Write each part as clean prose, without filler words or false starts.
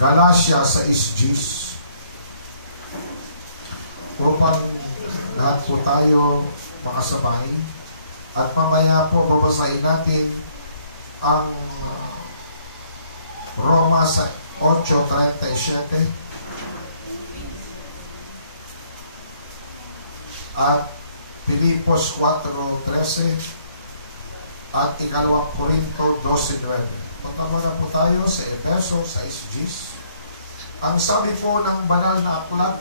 Galatia 6:10. Upang lahat po tayo makasabay. At mamaya po babasahin natin ang Roma 8:37 at Filipos 4:13 at ikalawang Korinto 12:9. Patama na po tayo sa Efeso 6:10. Ang sabi po ng banal na aklat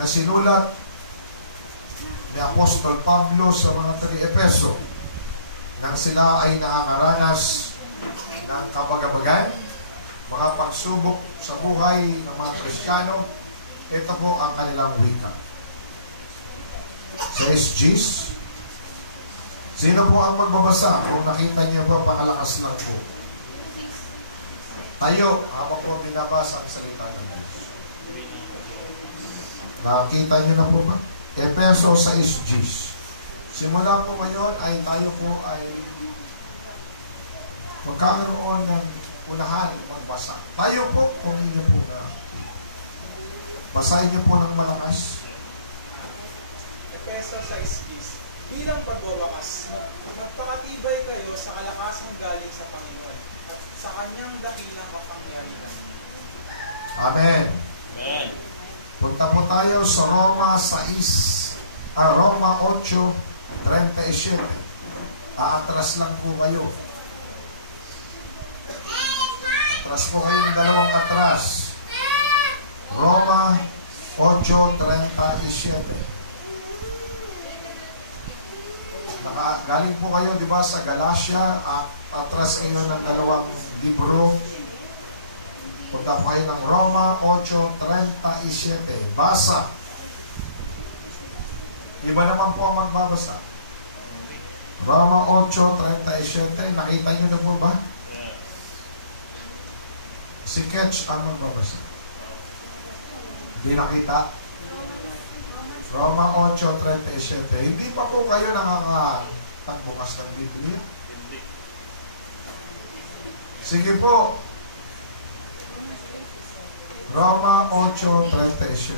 na sinulat ni Apostol Pablo sa mga taga-Efeso nang sila ay nakakaranas ng kabagabagan, mga pagsubok sa buhay ng mga Kristiyano. Ito po ang kanilang wika. Sa SGs, sino po ang magbabasa? Kung nakita niyo po, pakalakas lang po. Tayo, habang po binabasa ang salita ng Diyos. Nakita niyo na po ba? Efeso 6:10. Simula po ngayon ay tayo po ay magkakaroon ng unahan magbasa. Tayo po, kung inyo po na basahin niyo po ng malakas. Efeso 6:10. Bilang pagwawakas, magpakatibay kayo sa kalakasang galing sa Panginoon at sa kanyang dakilang kapangyarihan. Amen. Amen. Punta po tayo sa Roma 8:37. Aatras lang po kayo. Atras po kayo ng dalawang atras. Roma 8:37. Galing po kayo, di ba, sa Galatia, at atras kayo ng dalawang libro. Punta po kayo ng Roma 8:37. Basa. Iba naman po ang magbabasa. Roma 8:37. Nakita niyo na po ba? Si Ketch ang magbabasa. Hindi nakita. Roma 8:37. Hindi pa po kayo nakakatagbukas ng Biblia? Hindi. Sige po. Roma 8:37.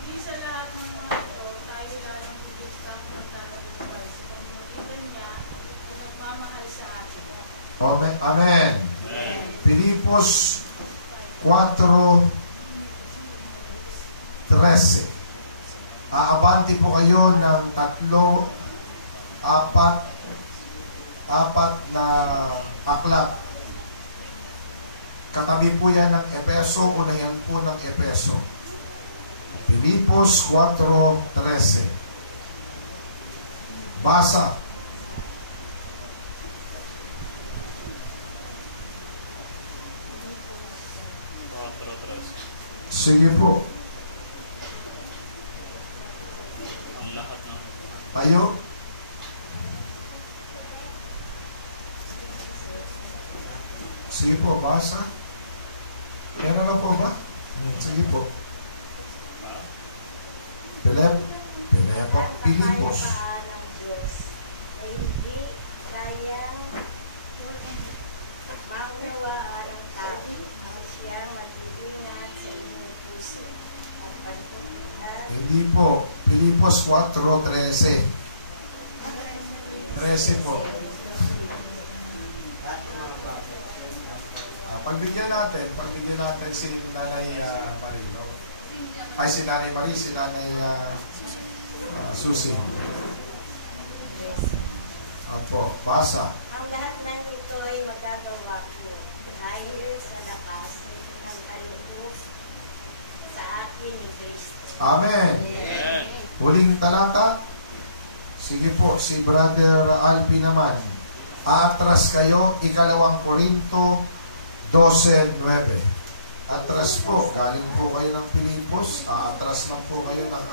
Hindi sa lahat ng mga ito, tayo lalong bibigtang magtatagumpay sa pamamagitan niya na nagmamahal sa atin. Amen. Amen. Filipos 4:13. Aabanti po kayo ng 4 na aklat. Katabi po yan ng Efeso, unayan po ng Efeso. Filipos 4:13. Basa. Sige po. Ang lahat ng Tayo. Sige po, basa. Meron na po ba? Sige po. Filipos. Hindi po. Filipos 4:13. 13 po. Pagbigyan natin si Nanay Marino. Ay, si Nanay Marie, si Nanay Susie. Apo, basa. Ang lahat ng ito ay magagawa ko dahil sa lakas ng kaloob sa akin ni Kristo. Amen. Amen. Huling talata. Sige po, si Brother Alpi naman. Atras kayo, ikalawang Korinto 12:9. Atras po, galing po kayo ng Filipos. Atras lang po kayo ng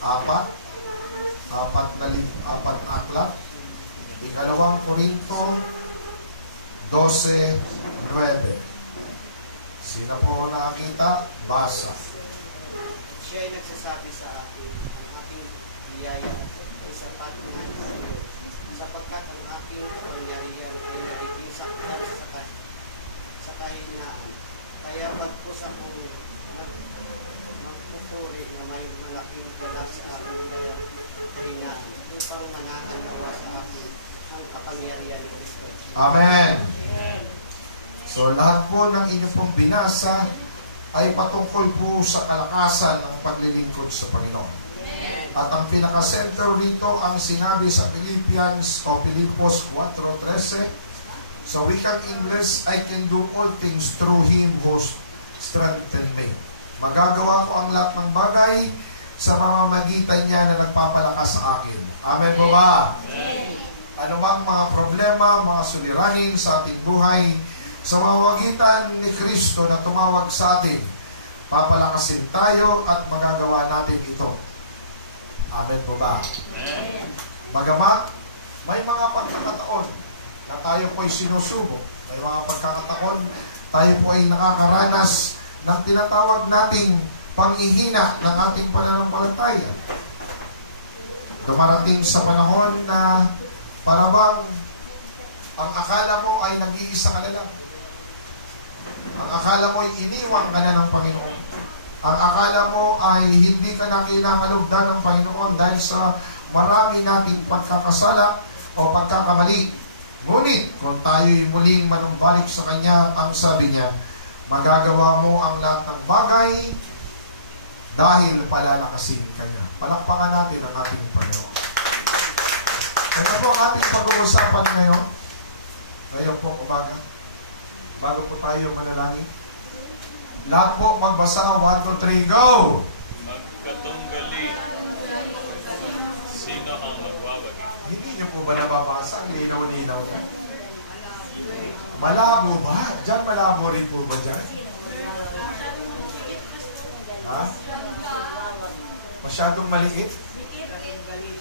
apat aklat. Ikalawang Korinto 12:9. Sino po nakakita? Basa. Siya ay nagsasabi sa akin ang aking biyaya at sapat na sa iyo, sapagkat ang aking kapangyarihan ay nagiging sakdal sa kahinaan. Kaya bagkus akong magpupuri na may malaking ganap sa aking kahinaan upang mananawa sa akin ang kapangyarihan ni Kristo. Amen. So lahat po ng inyong pong binasa ay patungkol po sa kalakasan ng paglilingkod sa Panginoon. At ang pinaka-center rito ang sinabi sa Philippians o Filipos 4:13. Sa wikang English, I can do all things through Him who strengthens me. Magagawa ko ang lahat ng bagay sa mamamagitan niya na nagpapalakas sa akin. Amen po ba? Ano bang mga problema, mga suliranin sa ating buhay, sa mamamagitan ni Kristo na tumawag sa atin, papalakasin tayo at magagawa natin ito. Amen po ba? Bagamat may mga pagkakataon na tayo po'y sinusubok, may mga pagkakataon tayo po ay nakakaranas ng tinatawag nating panghihina ng ating pananampalataya. Dumarating sa panahon na parabang ang akala mo ay nag-iisa ka na lang. Ang akala mo ay iniwang ka na ng Panginoon. Ang akala mo ay hindi ka na kinakalugdan ng Panginoon dahil sa marami nating pagkakasala o pagkakamali. Ngunit, kung tayo'y muling manumbalik sa Kanya, ang sabi niya, magagawa mo ang lahat ng bagay dahil palalakasin Kanya. Palakpakan natin ang ating Panginoon. Ito po ang ating pag-uusapan ngayon. Ngayon po, umaga. Bago po tayo manalangin. Lahat po magbasa. 1, 2, 3, go! Magkatunggali. Sino ang magwawagi? Hindi niyo po ba nababasa? Ang linaw-linaw na. Malabo ba? Diyan malabo rin po ba dyan? Ha? Masyadong maliit? Magkatunggali.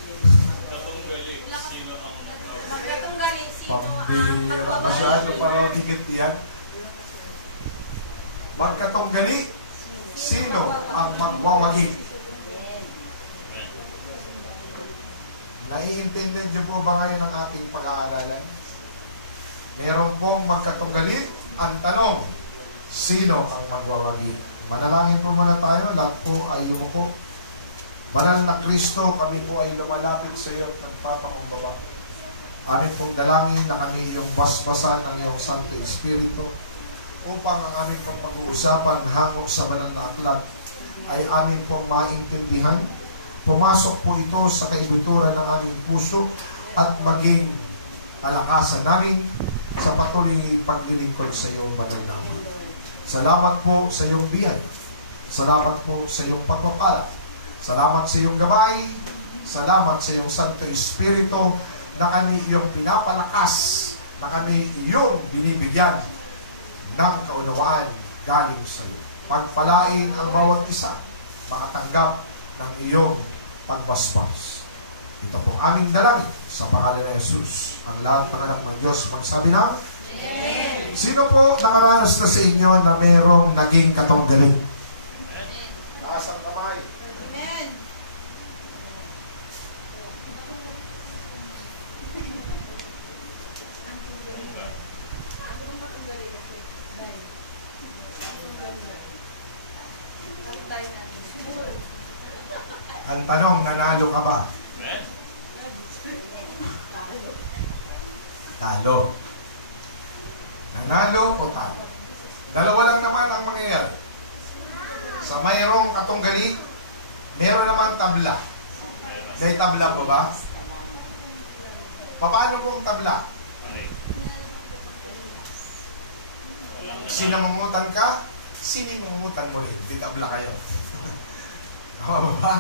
Sino ang magwawagi? Pambira. Masyado parang higit yan. Magkatunggali. Sino ang magwawagi? Naiintindihan niyo po ba ngayon ang ating pag-aaralan? Meron pong magkatunggali. Ang tanong, sino ang magwawagi? Manalangin po muna tayo. Lahat po ay yumuko. Banal na Kristo, kami po ay lumalapit sa iyo at nagpapakumbaba. Amin pong dalangin na kami iyong basbasan ng iyong Santo Espiritu upang ang aming pong pag-uusapan hango sa banal na aklat ay aming pong maintindihan. Pumasok po ito sa kaibuturan ng aming puso at maging kalakasan namin sa patuloy paglilingkod sa iyong banal na aklat. Salamat po sa iyong biyay. Salamat po sa iyong pagpapala. Salamat sa iyong gabay. Salamat sa iyong Santo Espiritu na kami iyong pinapalakas, na kami iyong binibigyan ng kaunawaan galing sa iyo. Pagpalain ang bawat isa, makatanggap ng iyong pagbasbas. Ito po aming dalangin sa pangalan ni Jesus. Ang lahat ng anak ng Diyos magsabi ng Amen. Sino po nakaranas na sa inyo na mayroong naging katunggaling? Taas ang kamay. Amen. Ang tanong, nanalo ka ba? Amen. Talo. Nanalo o talo? Dalawa lang naman ang mangyayari. Sa mayroong katunggali, meron naman tabla. May tabla po ba? Paano po ang tabla? Ay. Sinamumutan ka, sinimumutan mo rin. Di tabla kayo. Tama ba?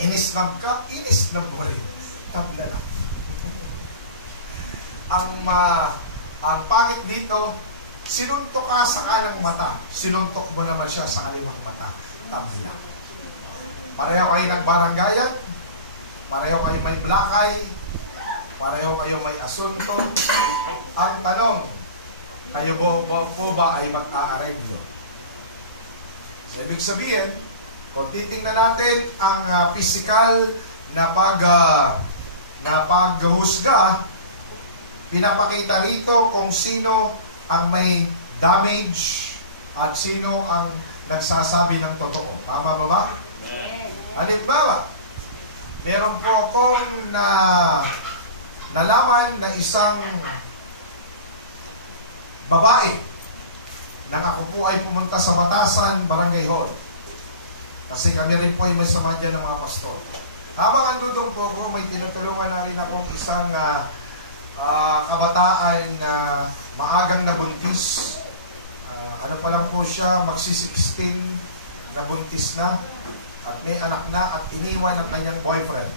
Inisnab ka, inisnab mo rin. Tabla lang. Ang pangit dito, sinuntok ka sa kanang mata, sinuntok mo naman siya sa kaliwang mata. Tabla. Pareho kayo nagbaranggayan, pareho kayo may blakay, pareho kayo may asunto. Ang tanong, kayo po ba ay mag-aareglo? So, ibig sabihin, kung titingnan natin ang physical na paghusga, pinapakita rito kung sino ang may damage at sino ang nagsasabi ng totoo. Tama ba ba? Halimbawa, meron po ako na nalaman na isang babae nang ako po ay pumunta sa Batasan, Barangay Hall. Kasi kami rin po ay may sama dyan ng mga pastor. Habang andudong po ko, may tinutulungan na rin ako isang kabataan na maagang nabuntis. Ano pa lang po siya, magsi-16 na buntis na at may anak na at iniwan ng kanyang boyfriend.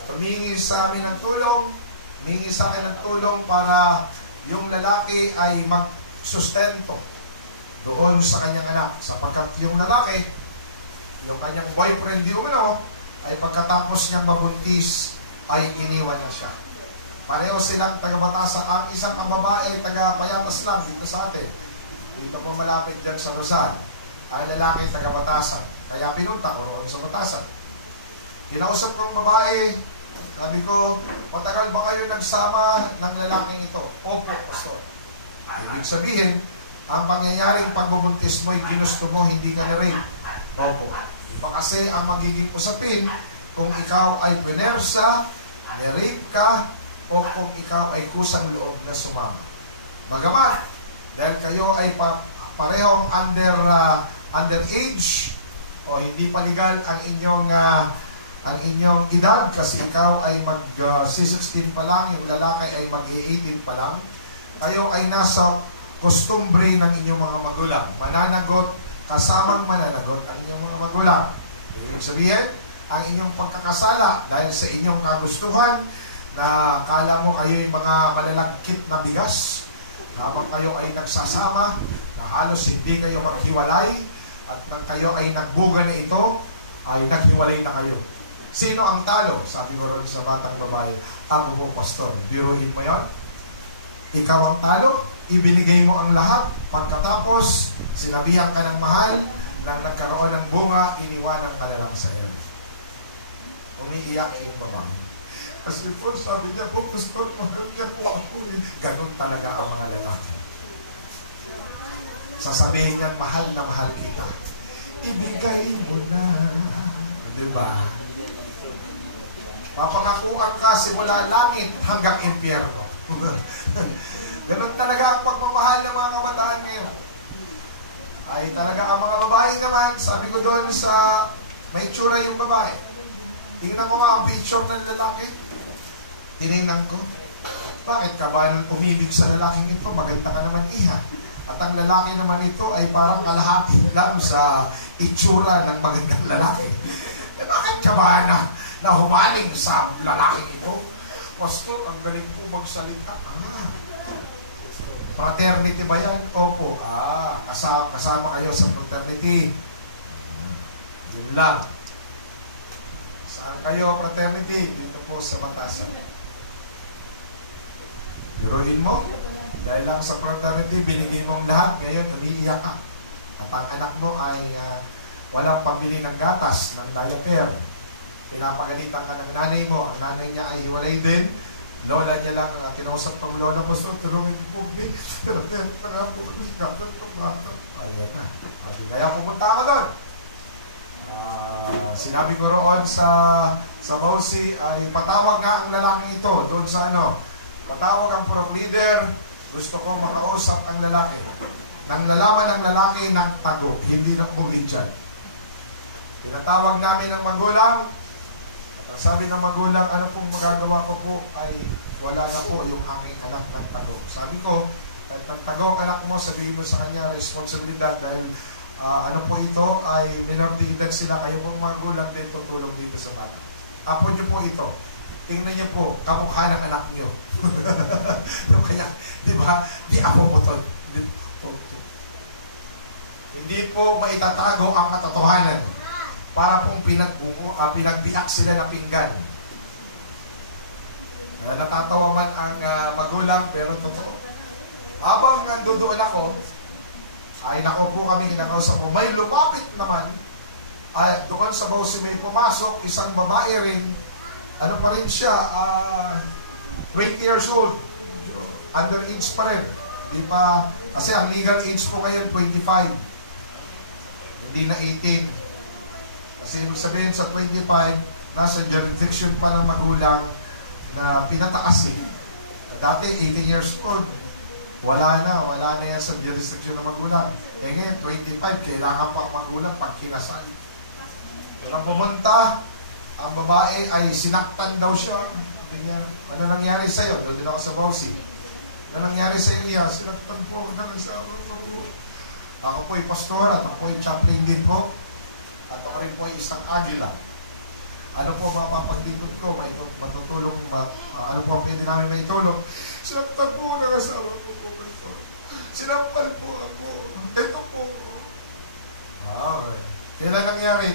At humingi sa amin ng tulong, humingi sa akin ng tulong para yung lalaki ay magsustento doon sa kanyang anak. Sapagkat yung lalaki, yung kanyang boyfriend di umano, ay pagkatapos niyang mabuntis, ay iniwan na siya. Pareho silang taga-Batasan. Ang isang ang babae, taga-Payatas lang dito sa atin. Dito po malapit dyan sa Rizal. Ang lalaki, taga-Batasan. Kaya pinunta ko roon sa Batasan. Kinausap kong babae, sabi ko, matagal ba kayo nagsama ng lalaking ito? Opo, pastor. Ibig sabihin, ang pangyayaring pagbubuntis mo, ginusto mo, hindi ka na-rape. Opo. Iba kasi ang magiging usapin kung ikaw ay pinersa, na-rape ka, o kung ikaw ay kusang loob na sumama. Bagamat, dahil kayo ay parehong underage, o hindi pa legal ang inyong edad, kasi ikaw ay mag-16 pa lang, yung lalaki ay mag-18 pa lang, kayo ay nasa kostumbre ng inyong mga magulang. Mananagot, kasamang mananagot ang inyong mga magulang. Ibig sabihin, ang inyong pagkakasala dahil sa inyong kagustuhan, na kala mo kayo yung mga malalagkit na bigas, habang kayo ay nagsasama, na halos hindi kayo maghiwalay, at nang kayo ay nagbuga na ito, ay naghiwalay na kayo. Sino ang talo? Sabi ko rin sa batang babae, ako po, pastor. Biruin mo yan. Ikaw ang talo, ibinigay mo ang lahat, pagkatapos, sinabihan ka ng mahal, nang nagkaroon ng bunga, iniwanan ka na lang sa iyo. Umiiyak yung babae. Kasi po, sabi niya po, pastor, mahal niya po ako. Ganun talaga ang mga lalaki. Sasabihin niya, mahal na mahal kita. Ibigay mo na. Diba? Papangakuan ka simula langit hanggang impyerno. Ganun talaga ang pagmamahal ng mga kabataan ngayon. Ay talaga ang mga babae naman, sabi ko doon sa may tsura yung babae. Tingnan ko nga ang picture ng lalaki. Tinignan ko, bakit ka ba nung umibig sa lalaking ito? Maganda ka naman iha. At ang lalaki naman ito ay parang kalahati lang sa itsura ng magandang lalaki. Eh, bakit ka ba na humaling sa lalaking ito? Pastor, ang galing po magsalita. Fraternity ba yan? Opo. Kasama kayo sa fraternity. Yun lang. Saan kayo fraternity? Dito po sa Batasan. Biruin mo, dahil lang sa fraternity, binigay mong lahat, ngayon umiiyak ka. At ang anak mo ay walang pambili ng gatas, ng diaper. Pinapagalitan ka ng nanay mo, ang nanay niya ay hiwalay din. Lola niya lang, kinausap ng lola mo, so tulungin po, pero na nga po, kaya pumunta ako doon. Sinabi ko roon sa Bausi, ay patawag nga ang lalaking ito, doon sa patawag ang purok leader, gusto ko makausap ang lalaki. Nang lalaman ng lalaki, nagtago, hindi na umuwi dyan. Pinatawag namin ang magulang. Sabi ng magulang, ano pong magagawa ko po ay wala na po yung aking anak ng tago. Sabi ko, at ng tago anak mo, sabihin mo sa kanya responsibilidad dahil ano po ito ay minor de edad sila, kayo pong magulang din tutulong dito sa bata. Apo niyo po ito. Tingnan niyo po, kamukha ng anak niyo. Kaya, di ba? Di ako po to. Hindi po maitatago ang katotohanan para pong pinagbiak sila na pinggan. Natatawa man ang magulang, pero totoo. Habang nandoon ako, ay nako po kami kinakausap ko, may lumapit naman doon sa Bausi may pumasok, isang babae rin, ano pa rin siya, 20 years old, underage pa rin. Di pa, kasi ang legal age po ngayon, 25. Hindi na 18. Kasi ibig sabihin sa 25, nasa jurisdiction pa ng magulang na pinataas eh. Dati, 18 years old, wala na yan sa jurisdiction ng magulang. Eh ngayon, 25, kailangan pa ang magulang pag kinasal. Pero pumunta, ang babae ay sinaktan daw siya. Ano nangyari sa'yo? Doon din ako sa Bausi. Ano nangyari sa iyo? Sinaktan po ako na nagsawa ko. Ako po ay pastor at ako ay chaplain din po. At ako rin po ay isang agila. Ano po mapapagdikot ko? Matutulong, ano po ang pwede namin maitulong? Sinaktan po ako na nagsawa ko po, pastor. Sinampal po ako. Ito po. Kailan nangyari?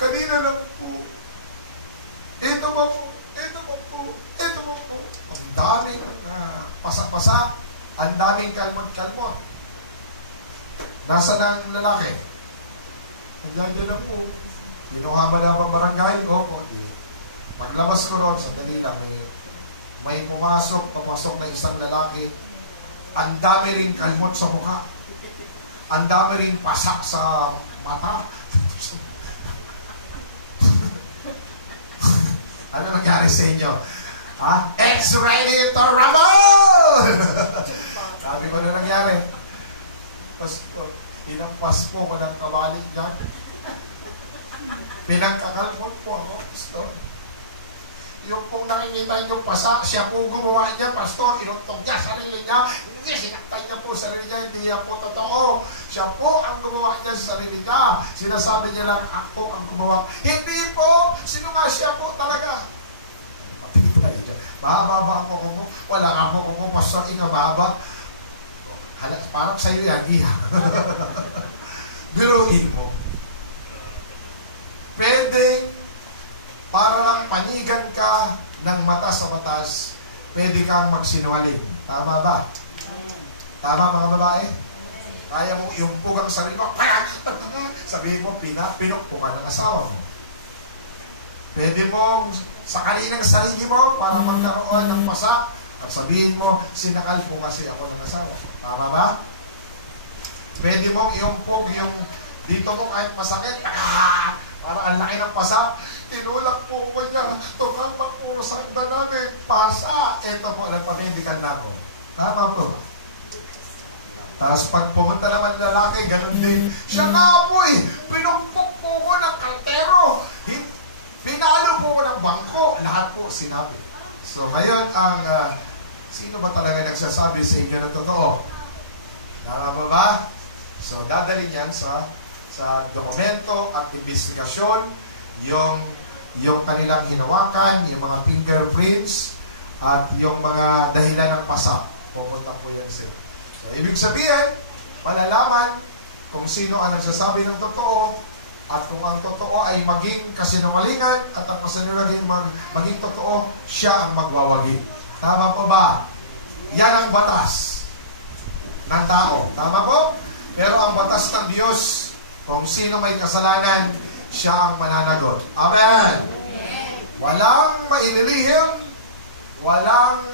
Kanina lang po. Ito ba po? Ito ba po? Ito ba po? Ang daming pasak-pasak. Ang daming kalmot-kalmot. Nasa ng lalaki? Nandiyan lang po. Kinuha mo na ang barangay? Opo. Paglabas ko roon, sandali lang, may papasok na isang lalaki. Ang dami rin kalmot sa mukha. Ang dami rin pasak sa mata. Ano nangyari sa inyo? X-rated to Ramon! Sabi ko na nangyari. Pastor, hinampas po ko ng kabalik niya. Pinagkakalpot po ako, pastor. Yung pong nakikita niyong pasa, siya po gumawa niya, pastor, inuntog niya sarili niya. Hindi, sinaktan niya po sarili niya, hindi niya po totoo. Siya po ang gumawa niya sa sarili niya. Sinasabi niya lang, ako ang gumawa. Hindi po, sino nga siya po talaga? Mahaba ako kung wala nga po kung pastor, ingababa. Parang sa'yo yan, iya. Biruin mo. Pwede, para lang panigan ka ng mata sa matas, pwede kang magsinungaling. Tama ba? Tama mga babae? Kaya mo yung pugang sarili mo, sabihin mo, pinok po ka ng asawa mo. Pwede mong sakalin ang sarili mo para magkaroon ng pasak at sabihin mo, sinakal po kasi ako ng asawa. Tama ba? Pwede mong iumpog yung dito mo kahit masakit, para ang laki ng pasak, tinulak po ko niya, tumapak po sa hagdan natin, pasa. Ito po, ang panindigan na ko. Tama po. Tapos pag pumunta naman lalaki, ganun din. Siya nga po pinukpok po ko ng kaltero. Pinalo po ko ng bangko. Lahat po sinabi. So ngayon, sino ba talaga nagsasabi sa inyo ng totoo? Tama ba? So dadalhin yan sa dokumento at investigasyon, yung kanilang hinawakan, yung mga fingerprints, at yung mga dahilan ng pasak. Pupunta po yan sila. So, ibig sabihin, malalaman kung sino ang nagsasabi ng totoo, at kung ang totoo ay maging kasinungalingan, at ang kasinungalingan maging totoo, siya ang magwawagi. Tama po ba? Yan ang batas ng tao. Tama po? Pero ang batas ng Diyos, kung sino may kasalanan, siya ang mananagot. Amen! Walang maililihim, walang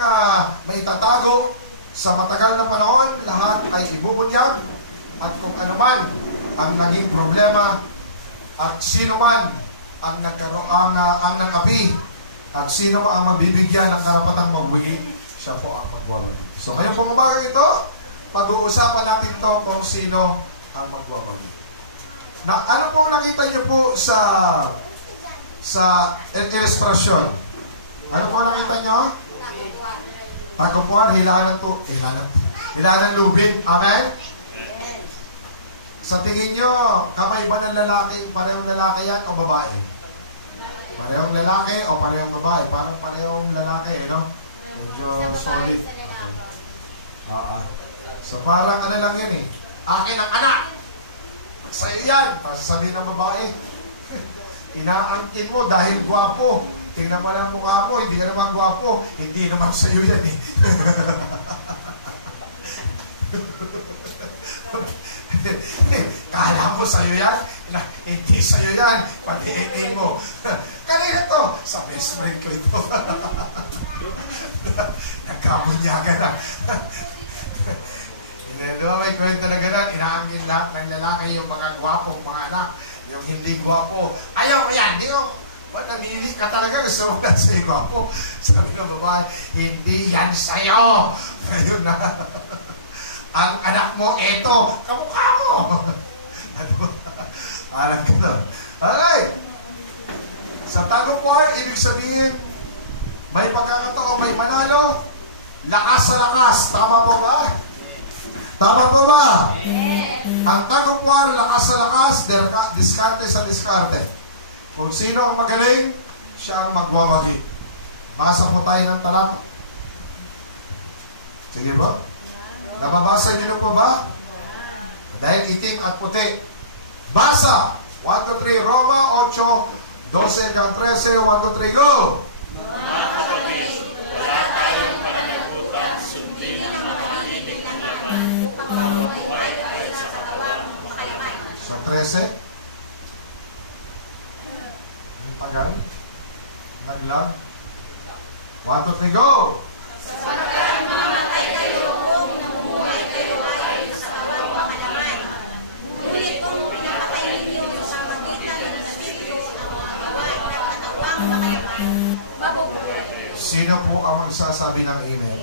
maitatago. Sa matagal na panahon, lahat ay ibubunyag. At kung ano man ang naging problema, at sino man ang nangapi, at sino ang mabibigyan ng karapatang magwigi, siya po ang magwawagi. So ngayon po umaga ito, pag-uusapan natin to kung sino ang magwawagi. Na ano po nakita niyo po sa ilustrasyon? Ano po nakita niyo? Tagupuan, hilaan ng lubid. Amen? Sa tingin nyo, kamay ba ng lalaki, parehong lalaki yan o babae? Parehong lalaki o parehong babae? Parang parehong lalaki, no? Medyo solid. So parang ano lang yan eh. Akin ang anak! Sa'yo yan! Sasabihin ng babae, inaangkin mo dahil gwapo. Tingnan mo lang mukha mo, hindi ka naman gwapo. Hindi naman sa'yo yan eh. Kala mo sa'yo yan? Hindi sa'yo yan. Pag-iinay mo. Kanina to. Sa best friend ko ito. Nagkamunyagan na. Diba may kwento na gano'n? Inaangkin lahat ng lalaki yung mga gwapong mga anak. Yung hindi gwapo. Ayaw ko yan. Di ko. Ba't namili ka talaga? Gusto mo na sa'yo gwapo. Sabi ng babae, hindi yan sa'yo. Ayun na. Ang anak mo, eto. Kamukha mo. Parang gano'n. Alright. Sa tagumpay, ibig sabihin, may pagkakataon, may manalo. Lakas sa lakas. Tama po ba? Tama po ba? Ang tagumpay, lakas sa lakas, diskarte sa diskarte. Kung sino ang magaling, siya ang magwawagi. Basa po tayo ng talata. Sige ba? Nababasa niyo po ba? Dahil itim at puti. Basa! 1, 2, 3, Roma 8, 12 hanggang 13, 1, 2, 3, go! Mga kapatid, wala tayong pananagutang sundin ang mga hilig ng mabuhay tayo sa katawang makalamay. So, 13. Ang tagal. Naglag. 1, 2, 3, go! Sapagkat mamatay kayo kung nabuhay kayo tayo sa katawang makalaman. Ngunit kung pinapatay ninyo sa magitan ng Espiritu ang mga gawa ng katawang makalaman, mabubuhay kayo. Sino po ang magsasabi ng amen?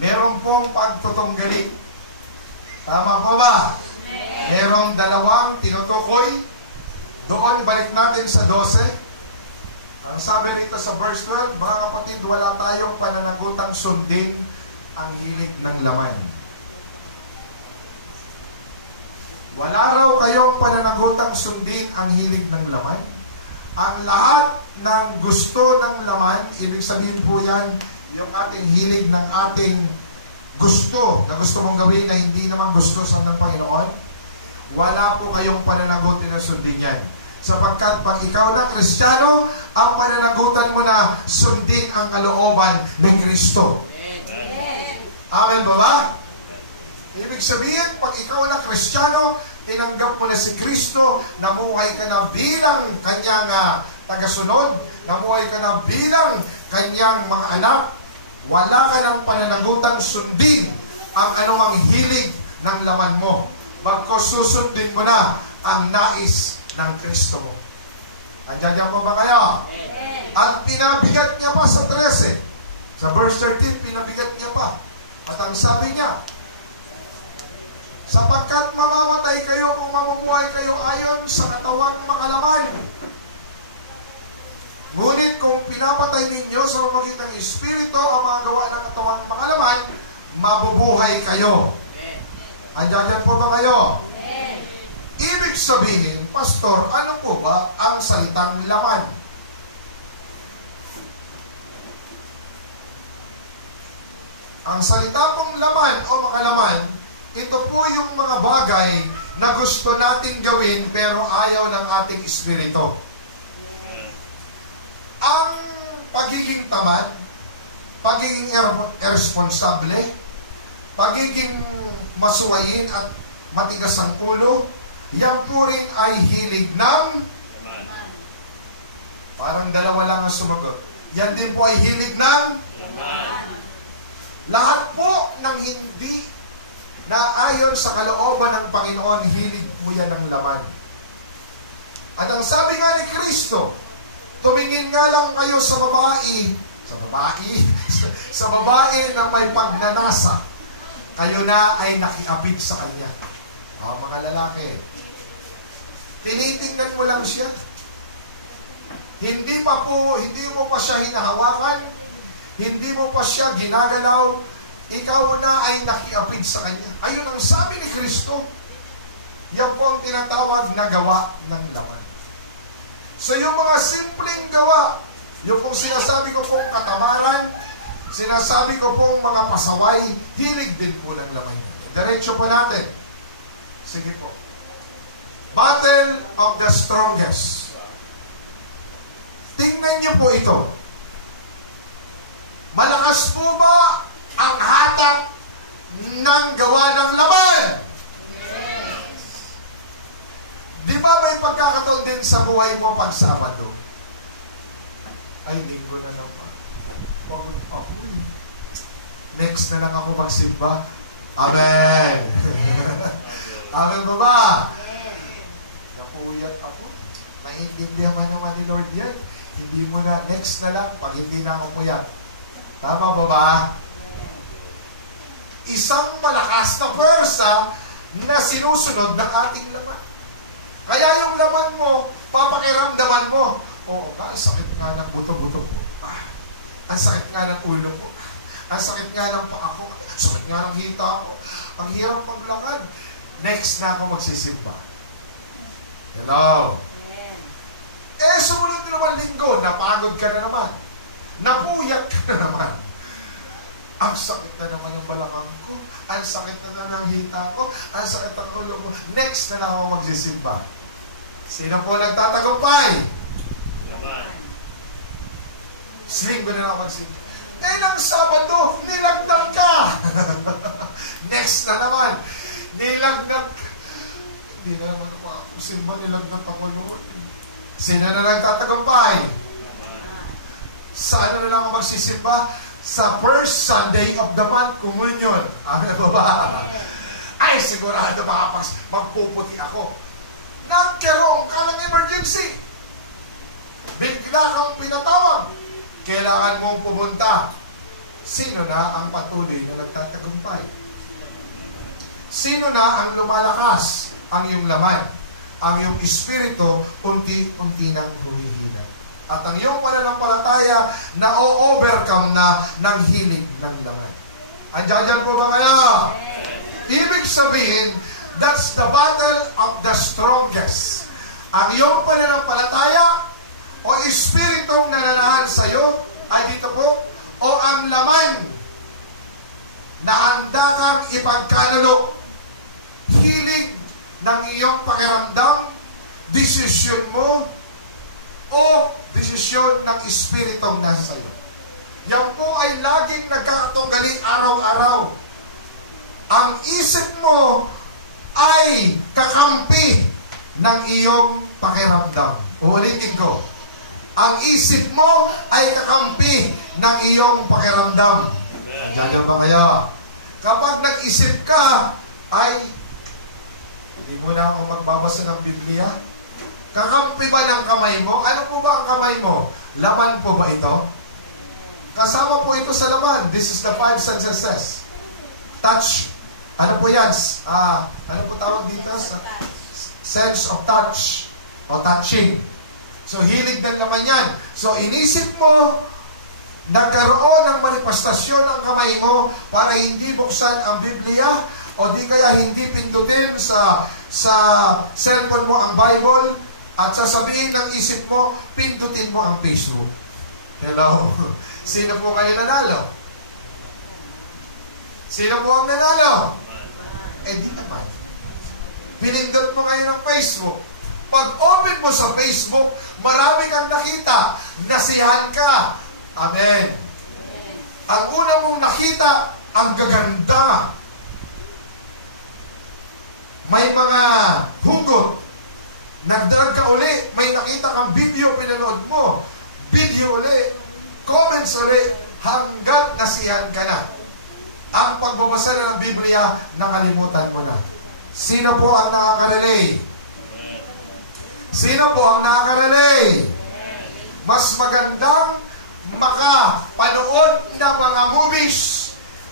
Meron pong pagtutunggali. Tama po ba? Merong dalawang tinutukoy. Doon, balik natin sa 12. Ang sabi rito sa verse 12, mga kapatid, wala tayong pananagutang sundin ang hilig ng laman. Wala raw kayong pananagutang sundin ang hilig ng laman. Ang lahat ng gusto ng laman, ibig sabihin po yan, yung ating hilig ng ating gusto, na gusto mong gawin na hindi naman gusto sa ng Panginoon, wala po kayong pananagutin na sundin yan. Sapagkat pag ikaw na Kristiyano, ang pananagutan mo na sundin ang kalooban ng Kristo. Amen ba ba? Ibig sabihin, pag ikaw na Kristiyano, tinanggap mo na si Kristo, namuhay ka na bilang kanyang tagasunod, namuhay ka na bilang kanyang mga anak, wala ka ng pananagutan sundin ang anumang hilig ng laman mo. Bagkos susundin mo na ang nais ng Kristo mo. Andiyan po ba kayo? At pinabigat niya pa sa 13. Sa verse 13, pinabigat niya pa. At ang sabi niya, sapagkat mamamatay kayo kung mamumuhay kayo ayon sa katawang makalaman. Ngunit kung pinapatay ninyo sa pamamagitan ng Espiritu ang mga gawa ng katawang makalaman, mabubuhay kayo. Andiyan po ba kayo? Ibig sabihin, Pastor, ano po ba ang salitang laman? Ang salita pong laman o makalaman, ito po yung mga bagay na gusto natin gawin pero ayaw ng ating espiritu. Ang pagiging tamad, pagiging irresponsable, pagiging masuwayin at matigas ang ulo, yan po rin ay hilig ng parang dalawa lang ang sumagot. Yan din po ay hilig ng lahat po ng hindi na ayon sa kalooban ng Panginoon, hilig mo yan ng laman. At ang sabi nga ni Kristo, tumingin nga lang kayo sa babae na may pagnanasa, kayo na ay nakiapid sa kanya. Mga lalaki, tinitingnan mo lang siya. Hindi mo pa siya hinahawakan, hindi mo pa siya ginagalaw, ikaw na ay nakiapid sa kanya. Ayun ang sabi ni Kristo. Yan po ang tinatawag na gawa ng laman. So yung mga simpleng gawa, yung pong sinasabi ko pong katamaran, sinasabi ko pong mga pasaway, hilig din po ng laman. Diretso po natin. Sige po. Battle of the strongest. Tingnan niyo po ito. Malakas po ba ang hatak ng gawa ng laman? Di ba may pagkakataon din sa buhay mo pag Sabado? Ay, linggo na naman. Pagod ako eh. Next na lang ako magsimba. Amen! Amen ba ba? Napuyat ako. Naintindihan man naman ni Lord yan. Hindi mo na, next na lang, pag hindi na ako puyat. Tama ba ba? Isang malakas na persa na sinusunod ng ating laman. Kaya yung laman mo, papakiramdaman mo, oo, ang sakit nga ng buto-buto ko. Ang sakit nga ng ulo ko. Ang sakit nga ng paa ko. Ang sakit nga ng hita ko. Ang hirap maglakad. Next na ako magsisimba. Hello? Sumunod na naman linggo, napagod ka na naman. Napuyat ka na naman. Ang sakit na naman ng balakang ko. Ang sakit na ng hita ko. Ang sakit ng ulo ko. Next na lang ako magsisimba. Sino po nagtatagumpay? Naman. Linggo na lang ako magsimba. Ng Sabado, nilagdag ka. Next na naman. Nilagdag ka. Hindi na naman ako simba, nilagdag ako noon. Sino na nagtatagumpay? Saan na lang ako magsisimba? Sa first Sunday of the month, communion. Amin na ba? Ay, sigurado magpuputi ako. Nagkaroon ka ng emergency. Bigla kang pinatawag. Kailangan mong pumunta. Sino na ang patuloy na nagtatagumpay? Sino na ang lumalakas? Ang iyong laman. Ang iyong espiritu, unti-unti nang humihina. At ang iyong pananampalataya na o-overcome na ng hilig ng laman. Andiyan po ba kayo? Ibig sabihin, that's the battle of the strongest. Ang iyong pananampalataya o espiritong nananahan sa iyo ay dito po, o ang laman na handa kang ipagkalulok, hilig ng iyong pakiramdam, desisyon mo, o desisyon ng espiritong nasa sa iyo. Yan po ay laging nagkakatunggali araw-araw. Ang isip mo ay kakampi ng iyong pakiramdam. Uulitin ko. Ang isip mo ay kakampi ng iyong pakiramdam. Diyan ba kayo? Kapag nag-isip ka, ay hindi mo na ako magbabasa ng Biblia. Kakampi ba ng kamay mo? Ano po ba ang kamay mo? Laman po ba ito? Kasama po ito sa laman. This is the 5 senses. Touch. Ano po yan? Ano po tawag dito? Sense of touch. O touching. So, hilig ng laman yan. So, inisip mo, nagkaroon ng manifestasyon ng kamay mo para hindi buksan ang Biblia o di kaya hindi pindutin sa cellphone mo ang Bible at sasabihin ng isip mo, pindutin mo ang Facebook. Hello? Sino po kayo nanalo? Sino po ang nanalo? Di naman. Pinindot mo kayo ng Facebook. Pag-open mo sa Facebook, marami kang nakita. Nasihan ka. Amen. Ang una mong nakita, ang gaganda. May mga hugot. Nagdarag ka uli, may nakita kang video, pinanood mo. Video uli, comments uli, hanggang nasihan ka na. Ang pagbabasa na ng Biblia, nakalimutan mo na. Sino po ang nakaka-relay? Sino po ang nakaka-relay? Mas magandang makapanood ng mga movies.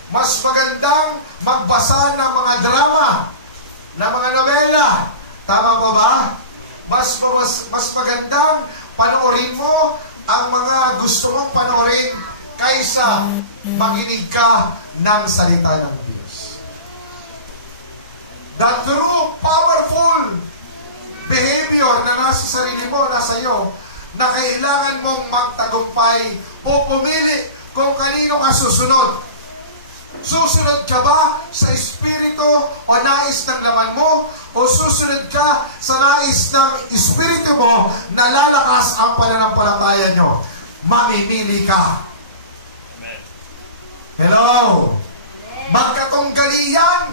Mas magandang magbasa ng mga drama, ng mga novela. Tama po ba? Mas magandang panoorin mo ang mga gusto mong panoorin kaysa makinig ka ng salita ng Diyos. The true, powerful behavior na nasa sarili mo, nasa iyo, na kailangan mong magtagumpay o pumili kung kanino ka susunod. Susunod ka ba sa espiritu o nais ng laman mo? O susunod ka sa nais ng espiritu mo na lalakas ang pananampalataya nyo? Mamimili ka. Amen. Hello? Magkatunggali yan.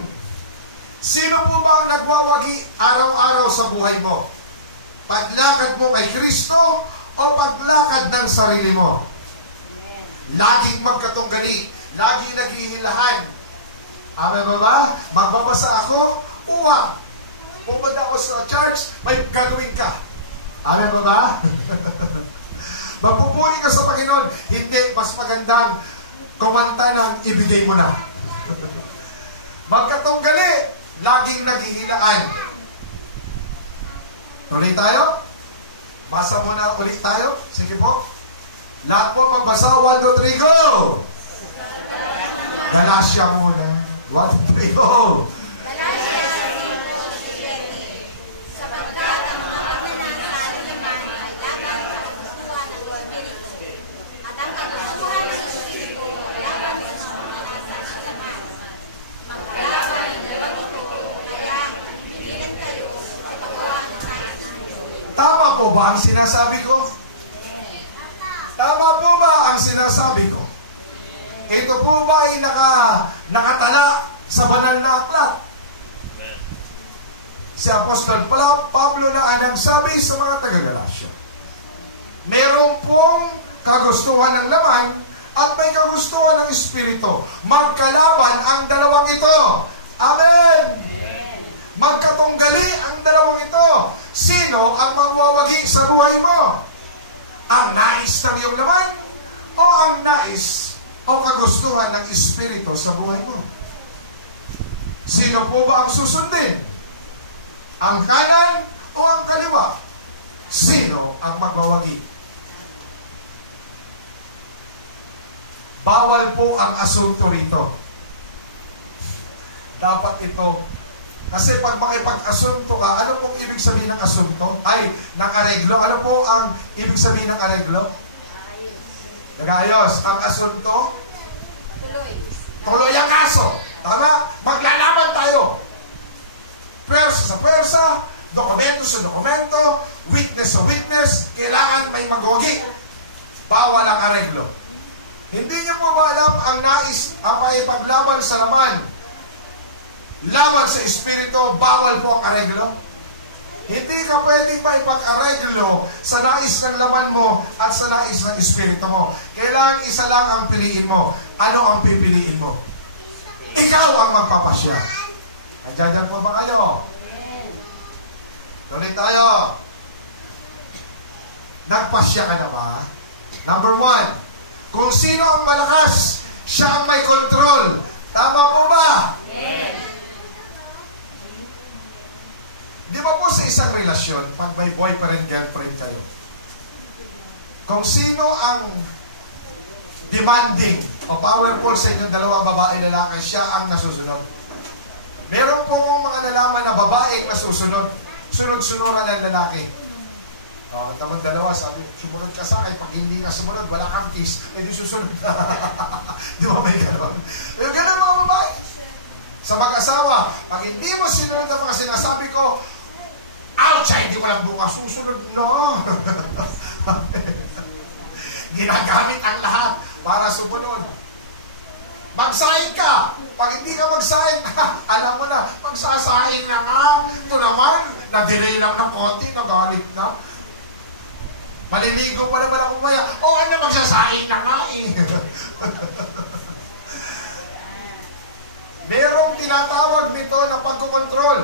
Sino po ba ang nagwawagi araw-araw sa buhay mo? Paglakad mo kay Kristo o paglakad ng sarili mo? Laging magkatunggali, laging naghihilahan. Amen ba ba? Magbabasa ako, uwang. Pupunta ako sa church, may gagawin ka. Amen ba ba? Magpupuri ka sa Panginoon, hindi, mas magandang kumanta ng ibigay mo na. Magkatunggali, laging naghihilaan. Tuloy tayo? Basa muna ulit tayo. Sige po. Lahat po magbasa. 1, 2, 3, go! Galatia muna. 1, 2, 3, go! Tama po ba ang sinasabi ko? Tama po ba ang sinasabi ko? Ito po ba ay nakatala sa banal na aklat? Si Apostol Pablo na ang nagsabi sa mga taga-Galacia. Meron pong kagustuhan ng laman at may kagustuhan ng Espiritu. Magkalaban ang dalawang ito. Amen! Magkatunggali ang dalawang ito. Sino ang magwawagi sa buhay mo? Ang nais ng iyong laman o ang nais o kagustuhan ng Espiritu sa buhay mo? Sino po ba ang susundin? Ang kanan o ang kaliwa? Sino ang magwawagi? Bawal po ang asunto rito. Dapat ito. Kasi pag makipag-asunto ka, ano pong ibig sabihin ng asunto? Ay, ng areglo. Ano po ang ibig sabihin ng areglo? Nag-ayos. Ang asunto? Tuloy ang kaso. Tama? Maglalaban tayo. Pwersa sa pwersa, dokumento sa dokumento, witness sa witness, kailangan may magwagi. Bawal ang areglo. Hindi niyo po ba alam ang nais, ang maipaglaban sa laman? Laban sa Espiritu, bawal po ang areglo. Hindi ka pwedeng maipag-areglo sa nais ng laman mo at sa nais ng Espiritu mo. Kailangan isa lang ang piliin mo. Ano ang pipiliin mo? Ikaw ang magpapasya. Nandiyan po ba kayo? Tuloy tayo. Nagpasya ka na ba? Number 1, kung sino ang malakas, siya ang may control. Tama po ba? Yes. Di ba po sa isang relasyon, pag may boyfriend, girlfriend kayo, kung sino ang demanding o powerful sa inyong dalawang babae lalaki, siya ang nasusunod. Meron po kong mga nalaman na babaeng nasusunod. Sunod-sunuran ng lalaki. O, tamang dalawa, sabi, sumunod ka sa akin. Pag hindi ka sumunod, wala kang kiss. Eh, di susunod. Di ba may gano'n? Eh, gano'n mga babae. Sa mag-asawa, pag hindi mo sinunod ang mga sinasabi ko, ouch, hindi mo lang bukas susunod. No. Ginagamit ang lahat para sumunod. Magsahin ka. Pag hindi ka magsahin, alam mo na, magsasahin na nga. Ito naman, na-delay lang ng konti, nagalit na. Maliligo pa naman ako maya. O ano, magsasahin na nga eh. Merong tinatawag nito na pagkukontrol.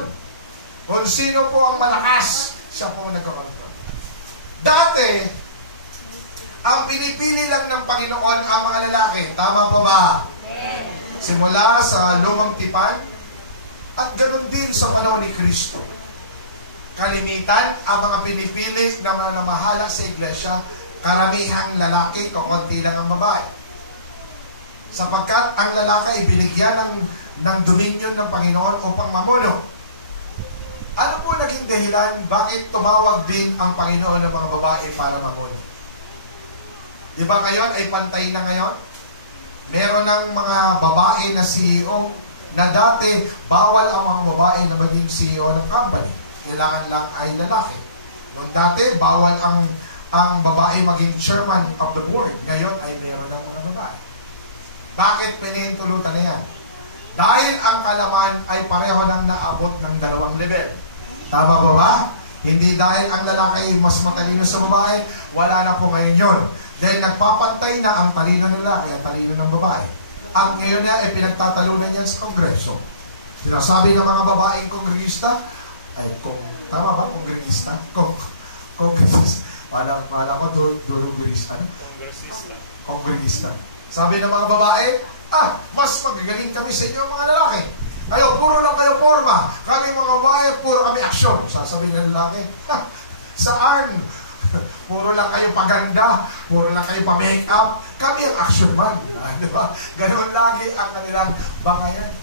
Kung sino po ang malakas, siya po ang nagkakontrol. Dati, ang pinipili lang ng Panginoon ang mga lalaki. Tama po ba? Simula sa lumang tipan at ganoon din sa panahon ni Kristo. Kalimitan, ang mga pinipili na manamahala sa iglesia, karamihang lalaki, kukunti lang ang babae. Sapagkat ang lalaki ay binigyan ng dominion ng Panginoon upang mamuno. Ano po naging dahilan bakit tumawag din ang Panginoon ng mga babae para mamuno? Di ba ngayon ay pantay na ngayon? Meron ng mga babae na CEO na dati bawal ang mga babae na maging CEO ng company. Kailangan lang ay lalaki. Noong dati, bawal ang babae maging chairman of the board. Ngayon ay meron ng mga babae. Bakit pinahintulutan na yan? Dahil ang kalaman ay pareho nang naabot ng dalawang level. Tama ba ba? Hindi dahil ang lalaki ay mas matalino sa babae, wala na po ngayon yun. Dahil nagpapantay na ang talino ng lalaki at talino ng babae. Ang ngayon na ay pinagtatalunan yan sa kongreso. Sinasabi ng mga babaeng kongregista, ay tama ba kongregista? Kongresista. Wala ko durugurista. Kongregista. Sabi ng mga babae, mas magagaling kami sa inyo mga lalaki. Kayo, puro lang kayo forma. Kami mga babae, puro kami aksyon. Sasabihin ng lalaki, saan? Puro lang kayo paganda, puro lang kayo pa-make up. Kami ang action man. Diba? Ganon lagi ang kanilang bangayan.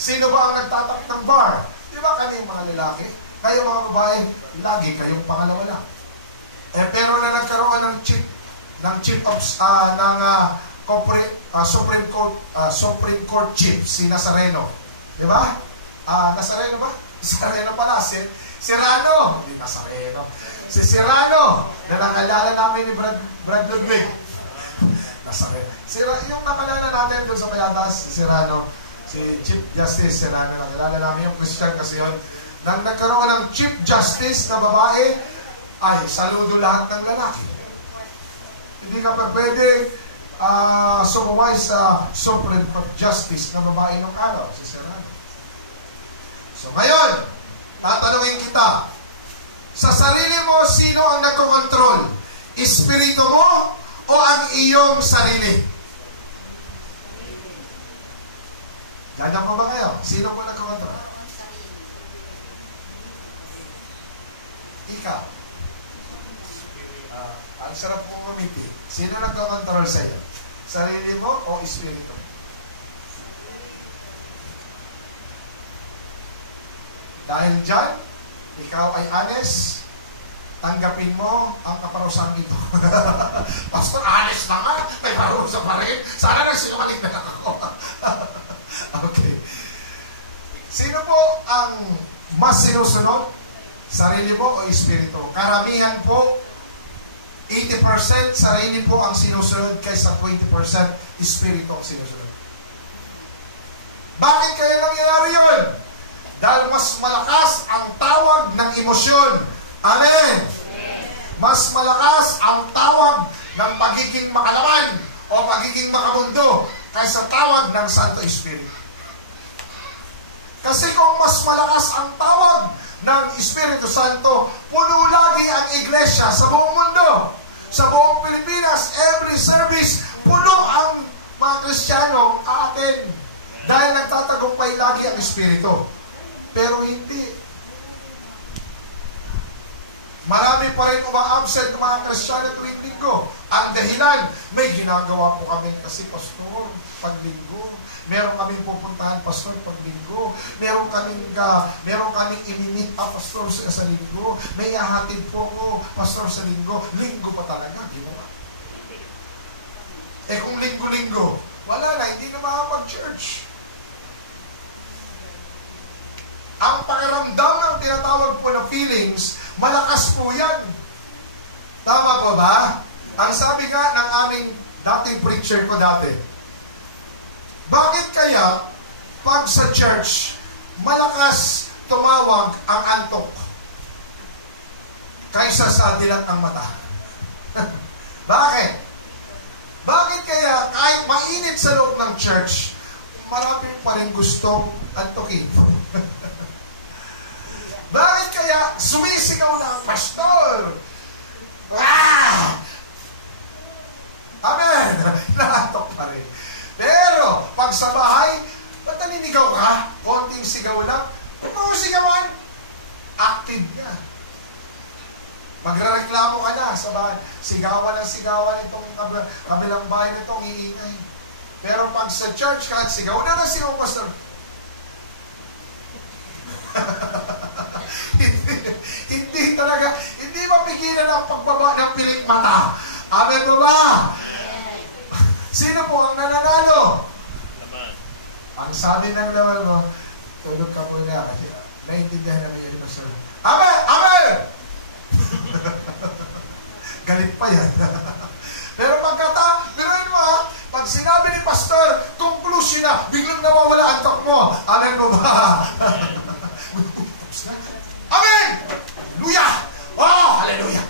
Sino ba ang nagtatak ng bar? Diba kami yung mga lalaki? Kayo mga babae, lagi kayong pangalawa lang. Pero na nagkaroon ng chief of Supreme Court Chief, si Nazareno. Di ba? Nazareno ba? Nazareno pala, si Serrano. Hindi Nazareno. Si Serrano, na nakalala namin ni Brad Ludwig. Nazareno. Yung nakalala natin doon sa Payatas, si Serrano, si Chief Justice Serrano, nakalala namin yung Christian kasi yun. Nang nagkaroon ng Chief Justice na babae, ay saludo lahat ng lalaki. Hindi ka pa pwede sumaway sa Supreme Court Justice na babae ng araw, si Serrano. So ngayon, tatanungin kita, sa sarili mo, sino ang nagkokontrol? Espiritu mo o ang iyong sarili? Ganyan pa ba kayo? Sino mo nagkokontrol? Ikaw. Ang sarap mong umiti. Sino nagkokontrol sa iyo? Sarili mo o espiritu? Dahil dyan, ikaw ay honest, tanggapin mo ang kaparusahan ito. Pastor, honest na nga, may parusa pa rin. Sana nagsinungaling na lang ako. Okay. Sino po ang mas sinusunod? Sarili mo o espiritu? Karamihan po, 80% sarili po ang sinusunod kaysa 20% espiritu ang sinusunod. Bakit kaya nangyayari yun? Dahil mas malakas ang tawag ng emosyon. Amen! Mas malakas ang tawag ng pagiging makalaman o pagiging makamundo kaysa tawag ng Santo Espiritu. Kasi kung mas malakas ang tawag ng Espiritu Santo, puno lagi ang iglesia sa buong mundo. Sa buong Pilipinas, every service, puno ang mga Kristiyano aaten. Dahil nagtatagumpay lagi ang Espiritu. Pero hindi. Marami pa rin uma-absent ng mga Kristiyano tuwing linggo. Ang dahilan, may ginagawa po kami kasi, Pastor, pag linggo. Meron kaming pupuntahan, Pastor, pag linggo. Meron kaming iminit Pastor, sa linggo. May hahatid po ko, Pastor, sa linggo. Linggo pa talaga, ginawa. Kung linggo-linggo, wala na, hindi na makapag-church. Ang pakiramdam ng tinatawag po na feelings, malakas po yan. Tama po ba? Ang sabi nga ng aming dating preacher ko dati, bakit kaya pag sa church, malakas tumawag ang antok kaysa sa dilat ng mata? Bakit? Bakit kaya kahit mainit sa loob ng church, marami pa rin gustong antokin? Bakit kaya sumisigaw na ang pastor? Amen! Naantok pa rin. Pero, pag sa bahay, ba't naninigaw ka? Konting sigaw lang. Huwag mo sigawan. Active niya. Magre-reklamo ka na sa bahay. Sigawan itong kabilang bahay nitong iingay. Pero pag sa church, kahit sigaw na sigaw, pastor. Hindi talaga, hindi mapigilan ang pagbaba ng piling mata. Amen mo ba? Sino po ang nananalo? Naman. Ang sabi ng naman mo, tulog ka muna kasi naiintindihan naman yun, Pastor. Amen! Amen! Galit pa yan. Pero biruin mo pag sinabi ni Pastor, conclusion na, biglang nawawala ang talk mo. Amen mo ba? Amen! Hallelujah! Oh, hallelujah!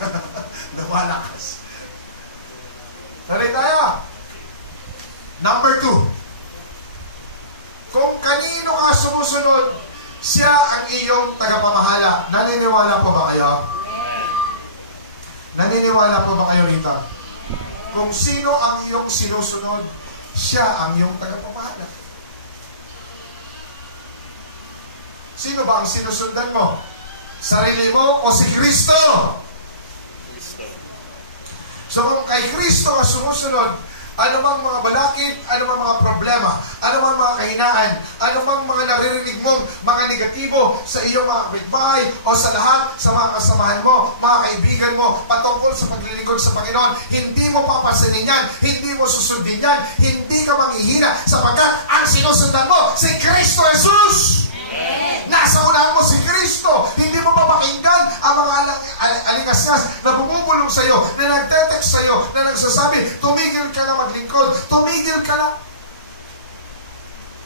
Nawalakas. Tuloy tayo. Number 2. Kung kanino ka sumusunod, siya ang iyong tagapamahala. Naniniwala po ba kayo? Naniniwala po ba kayo rito? Kung sino ang iyong sinusunod, siya ang iyong tagapamahala. Sino ba ang sinusundan mo? Sarili mo o si Kristo? So kung kay Kristo ang sumusunod, anumang mga balakid, anumang mga problema, anumang mga kahinaan, anumang mga naririnig mong mga negatibo sa iyong mga kapitbahay o sa lahat sa mga kasamahan mo, mga kaibigan mo, patungkol sa paglilingkod sa Panginoon, hindi mo papasanin yan, hindi mo susundin yan, hindi ka manghihina sapagkat ang sinusundan mo, si Kristo Jesus! Nasa unahan mo si Kristo. Hindi mo papakinggan ang mga alingasgas na bumubulong sa iyo, na nagtetext sa iyo, na nagsasabi, tumigil ka na maglingkod, tumigil ka na.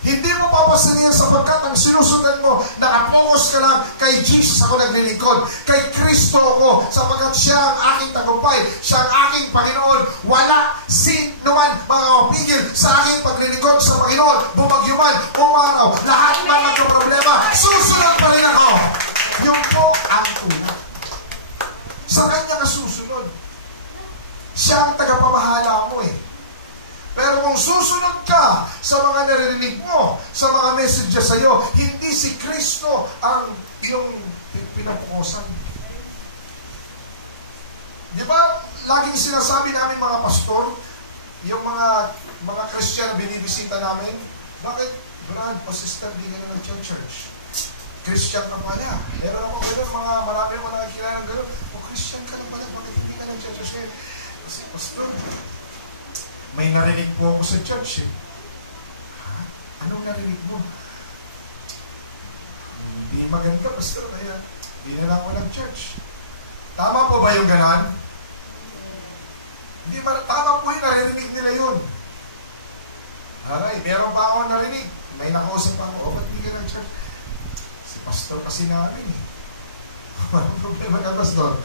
Hindi mo papasanin sapagkat ang sinusundan mo, nakapokus ka lang kay Jesus ako naglilingkod, kay Kristo ako, sapagkat siya ang aking tagumpay, siya ang aking Panginoon. Wala sino man makakapigil sa aking paglilingkod sa Panginoon, bumagyo man, umaraw, lahat man magkaproblema, susunod pa rin ako. Yung po ang una. Sa kanya ka susunod. Siya ang tagapamahala mo eh. Pero kung susunod ka sa mga naririnig mo, sa mga message sa iyo, hindi si Kristo ang iyong pinapukusan. Di ba, laging sinasabi namin mga pastor, yung mga Christian binibisita namin, bakit, brad o sister, di ka na nag-church? Christian ka pala. Meron ako gano'n, marami mo nakikilala ng gano'n, o Christian ka na pala, bakit hindi ka nag-church? Kasi, pastor, may narinig po ako sa church eh. Ha? Anong narinig mo? Hindi maganda, pastor. Kaya, hindi na lang ako nag-church. Tama po ba yung ganon? Hindi ba? Tama po yung narinig nila yun. Aray, meron pa ako narinig. May nakausap ako, ba't hindi ka nag-church? Si pastor kasi namin eh. Walang problema ka, pastor.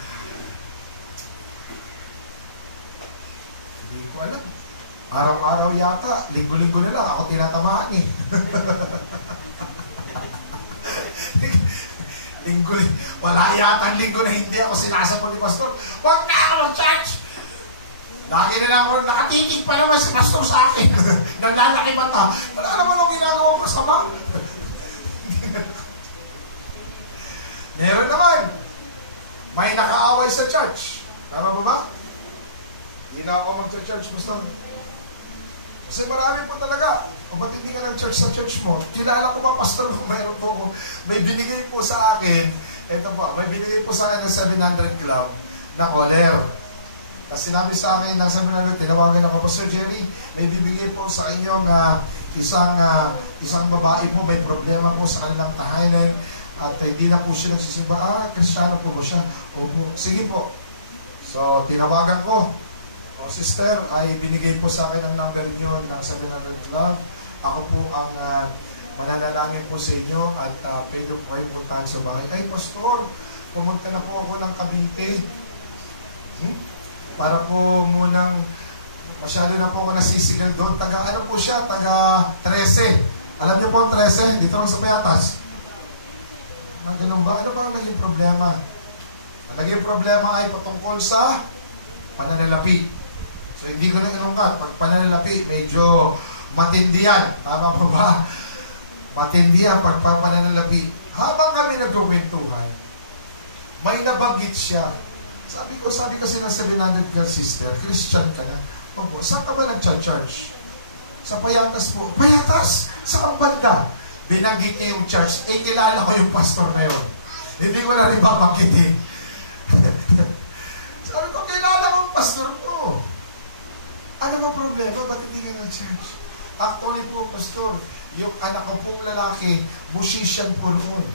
Hindi ko alam. Araw-araw yata, linggo-linggo na lang, ako tinatamaan eh. Wala yata ang linggo na hindi ako sinasama ni pastor. Huwag na ako mag-church! Lagi na lang ako, nakatitig pa naman si pastor sa akin. Naglalaki mata. Wala naman ang ginagawa ko kasama. Meron naman. May nakaaway sa church. Tama ba ba? Hindi na ako mag-church, pastor. Kasi marami po talaga. O ba't hindi ka nag-church sa church mo? Kilala ko ba, pastor, kung mayroon po ako. May binigay po sa akin, ito po, may binigay po sa akin ng 700 club na collar. Kasi sinabi sa akin ng 700, tinawagan ako, Pastor Jerry, may bibigay po sa inyong isang babae po, may problema po sa kanilang tahanan at hindi na po siya nagsisimba. Kristyano po ba siya? Opo, sige po. So, tinawagan ko. O sister, ay binigay po sa akin ang number niyo ng 700 Club. Ako po ang mananalangin po sa inyo at pwede po kayo puntahan sa bahay. Ay, pastor, pumunta na po ako ng Cavite. Para po munang, masyado na po ako nasisigal doon. Ano po siya? Taga 13. Alam niyo po ang 13? Dito lang sa Payatas. Ganun ba? Ano ba ang naging problema? Ang naging problema ay patungkol sa pananalapi. So, hindi ko na inungkat. Pag pananalapi, medyo matindihan. Tama po ba? Matindihan pag pananalapi. Habang kami nagkukwentuhan, may nabanggit siya. Sabi kasi na 700 girl sister, Christian ka na. Opo, saan ka ba nag-church? Sa Payatas po. Payatas? Saan banda? Binanggit niya yung church. Eh, kilala ko yung pastor na yun. Hindi ko na rin babanggitin. Sabi ko, kilala ko yung pastor ko. Ano ba problema? Ba't hindi ka nag-church? Actually po, pastor, yung anak ko pong lalaki, musician po roon.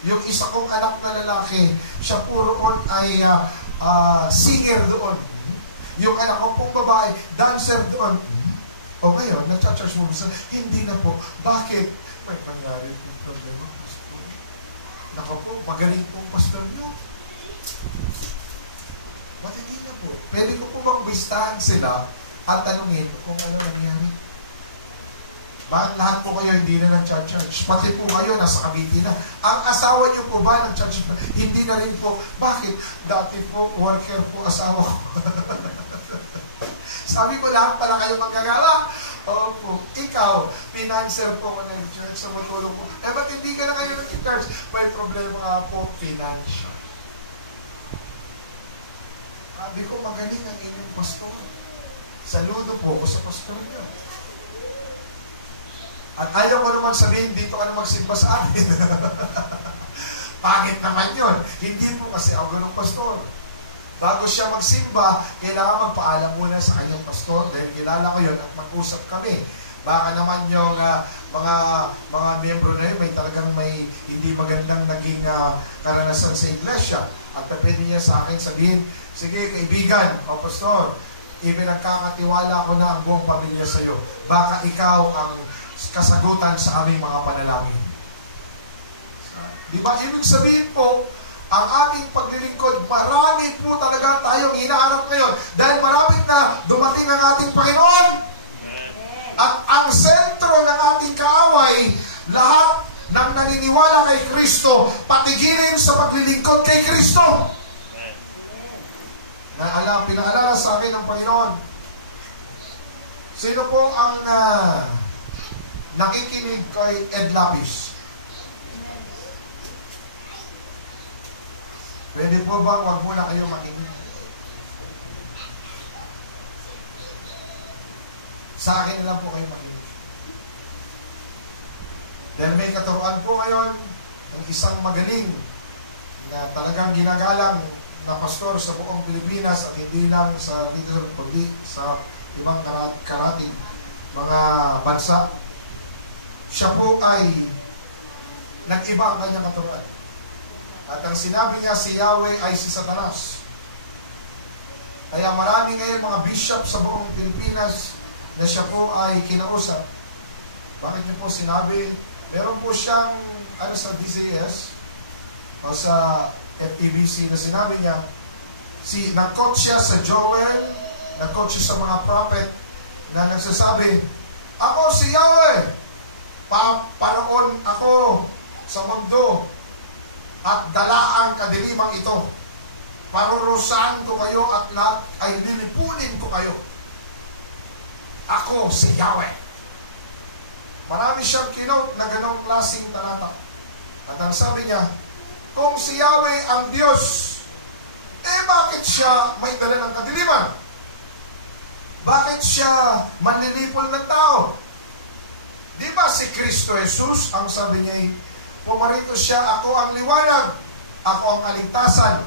Yung isa kong anak na lalaki, siya po roon ay singer doon. Yung anak ko pong babae, dancer doon. O ngayon, nag-church mo minsan, hindi na po. Bakit? May nangyari ng problema, pastor. Naka po, magaling po pastor nyo. Ba't hindi na po? Pwede ko po bang bistahan sila at tanungin kung ano nangyari? Bakit lahat po kayo hindi na nag-church? Pati po kayo, nasa Cavite na. Ang asawa niyo po ba nag-church? Hindi na rin po. Bakit? Dati po, worker po asawa ko. Sabi ko, lahat pala kayo magkagala. Opo, ikaw, financer po ko ng church, sa matulong po. Ba't hindi ka na kayo nag-church? May problema nga po, financial. Sabi ko, magaling ang inyong pastor. Saludo po ako sa pastor niyo. At ayaw ko naman sabihin, dito ka na magsimba sa amin. Pangit naman yun. Hindi po kasi ako ganong pastor. Bago siya magsimba, kailangan magpaalam muna sa kanyang pastor dahil kilala ko yun at mag-usap kami. Baka naman yung mga miyembro na yun, may hindi magandang naging karanasan sa iglesia. At pwede niya sa akin sabihin, sige kaibigan, o pastor, ipinagkakatiwala ko na ang buong pamilya sa iyo. Baka ikaw ang kasagutan sa aming mga panalangin. Di ba? Ibig sabihin po, ang ating paglilingkod, marami po talaga tayong inaarap ngayon dahil marami na dumating ang ating Panginoon. At ang sentro ng ating kaaway, lahat ng naniniwala kay Kristo, patigilin sa paglilingkod kay Kristo. Pinaalala sa akin ng Panginoon. Sino po ang nakikinig kay Ed Lapis? Pwede po ba wag muna kayo makinig? Sa akin na lang po kayo makinig. Dahil may katuruan po ngayon ng isang magaling na talagang ginagalang na pastor sa buong Pilipinas at hindi lang sa dito kundi sa ibang karating mga bansa. Siya po ay nag-iba ang kanyang katuruan. At ang sinabi niya, si Yahweh ay si Satanas. Kaya marami ngayon mga bishop sa buong Pilipinas na siya po ay kinausap. Bakit niyo po sinabi? Meron po siyang sa DZS o sa FEBC na sinabi niya, nag-quote siya sa Joel, nag-quote siya sa mga prophet na nagsasabi, ako si Yahweh, paraon ako sa mundo at dala ang kadilimang ito. Parurusahan ko kayo at lahat ay lilipunin ko kayo. Ako si Yahweh. Marami siyang kinote na ganong klaseng talata. At ang sabi niya, kung si Yahweh ang Diyos, bakit siya may dala ng kadiliman? Bakit siya manlilipol ng tao? Di ba si Kristo Jesus, ang sabi niya, pumarito siya, ako ang liwanag, ako ang kaligtasan,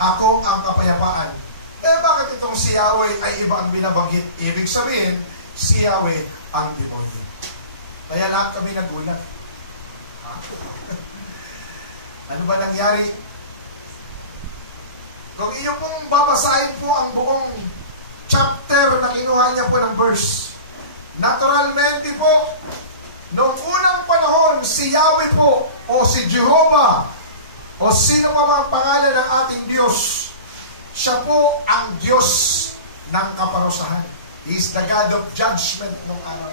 ako ang kapayapaan. Bakit itong si Yahweh ay iba ang binabanggit? Ibig sabihin, si Yahweh ang demonyo. Kaya lahat kami nagulat. Ano ba nangyari? Kung iyo pong babasahin po ang buong chapter na kinuha niya po ng verse, naturalmente po, noong unang panahon, si Yahweh po, o si Jehovah, o sino pa mang pangalan ng ating Diyos, siya po ang Diyos ng kaparusahan. He is the God of judgment ng araw.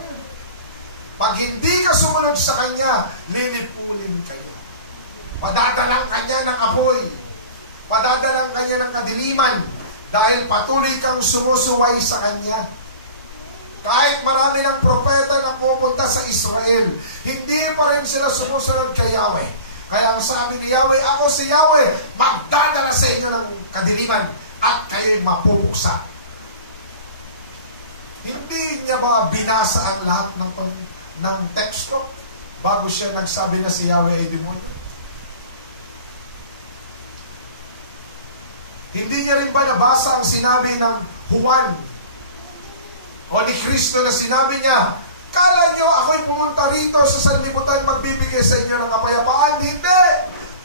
Pag hindi ka sumunod sa Kanya, lilipulin kayo. Padadalang Kanya ng apoy. Padadalang Kanya ng kadiliman. Dahil patuloy kang sumusuway sa Kanya. Kahit marami ng propeta na pupunta sa Israel, hindi pa rin sila sumusunod kay Yahweh. Kaya ang sabi ni Yahweh, ako si Yahweh, magdadala sa inyo ng kadiliman at kayo'y mapupuksa. Hindi niya ba binasa ang lahat ng teksto bago siya nagsabi na si Yahweh ay demonyo? Hindi niya rin ba nabasa ang sinabi ng Juan o ni Kristo na sinabi niya, kala nyo ako'y pumunta rito sa sanlibutan magbibigay sa inyo ng kapayapaan? Hindi!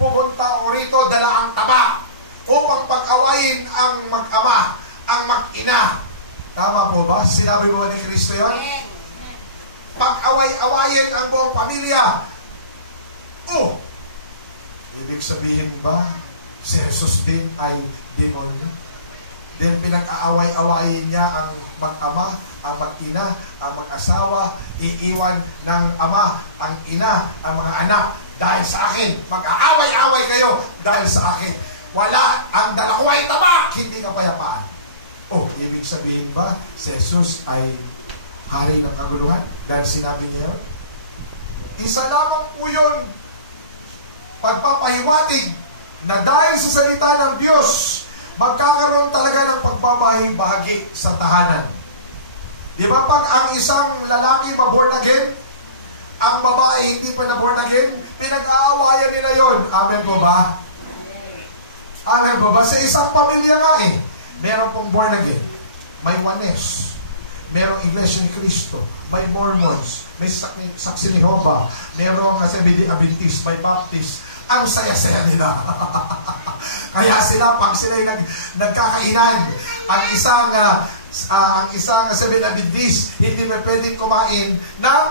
Pumunta ako rito, dala ang taba upang pag-awayin ang mag-ama, ang mag-ina. Tama po ba? Sinabi mo ba ni Kristo yun? pag-away-awayin ang buong pamilya. Oh! Ibig sabihin ba, si Jesus din ay demonyo? Then pinag-aaway-awayin niya ang mag-ama, ang mag-ina, ang mag-asawa, iiwan ng ama, ang ina, ang mga anak. Dahil sa akin, mag-aaway-away kayo dahil sa akin. Wala ang dalakway tabak, hindi kapayapaan. Oh, ibig sabihin ba, si Jesus ay hari ng kaguluhan? Dahil sinabi niya yun? Isa lamang po yun, pagpapahiwatig na dahil sa salita ng Diyos, magkakaroon talaga ng pagbabahi-bahagi sa tahanan. Di ba pag ang isang lalaki pa-born again, ang babae hindi pa na-born again, pinag-aawayan nila yon. Amen po ba? Amen po ba? Sa isang pamilya nga meron pong born again, may Juanes, merong Iglesia ni Cristo, may Mormons, may Saksi ni Jehovah, merong Seventh-day Adventist, may Baptist. Ang saya-saya nila. Kaya sila, pag sila'y nagkakainan, ang isang Seventh-day Adventist, hindi may pwedeng kumain ng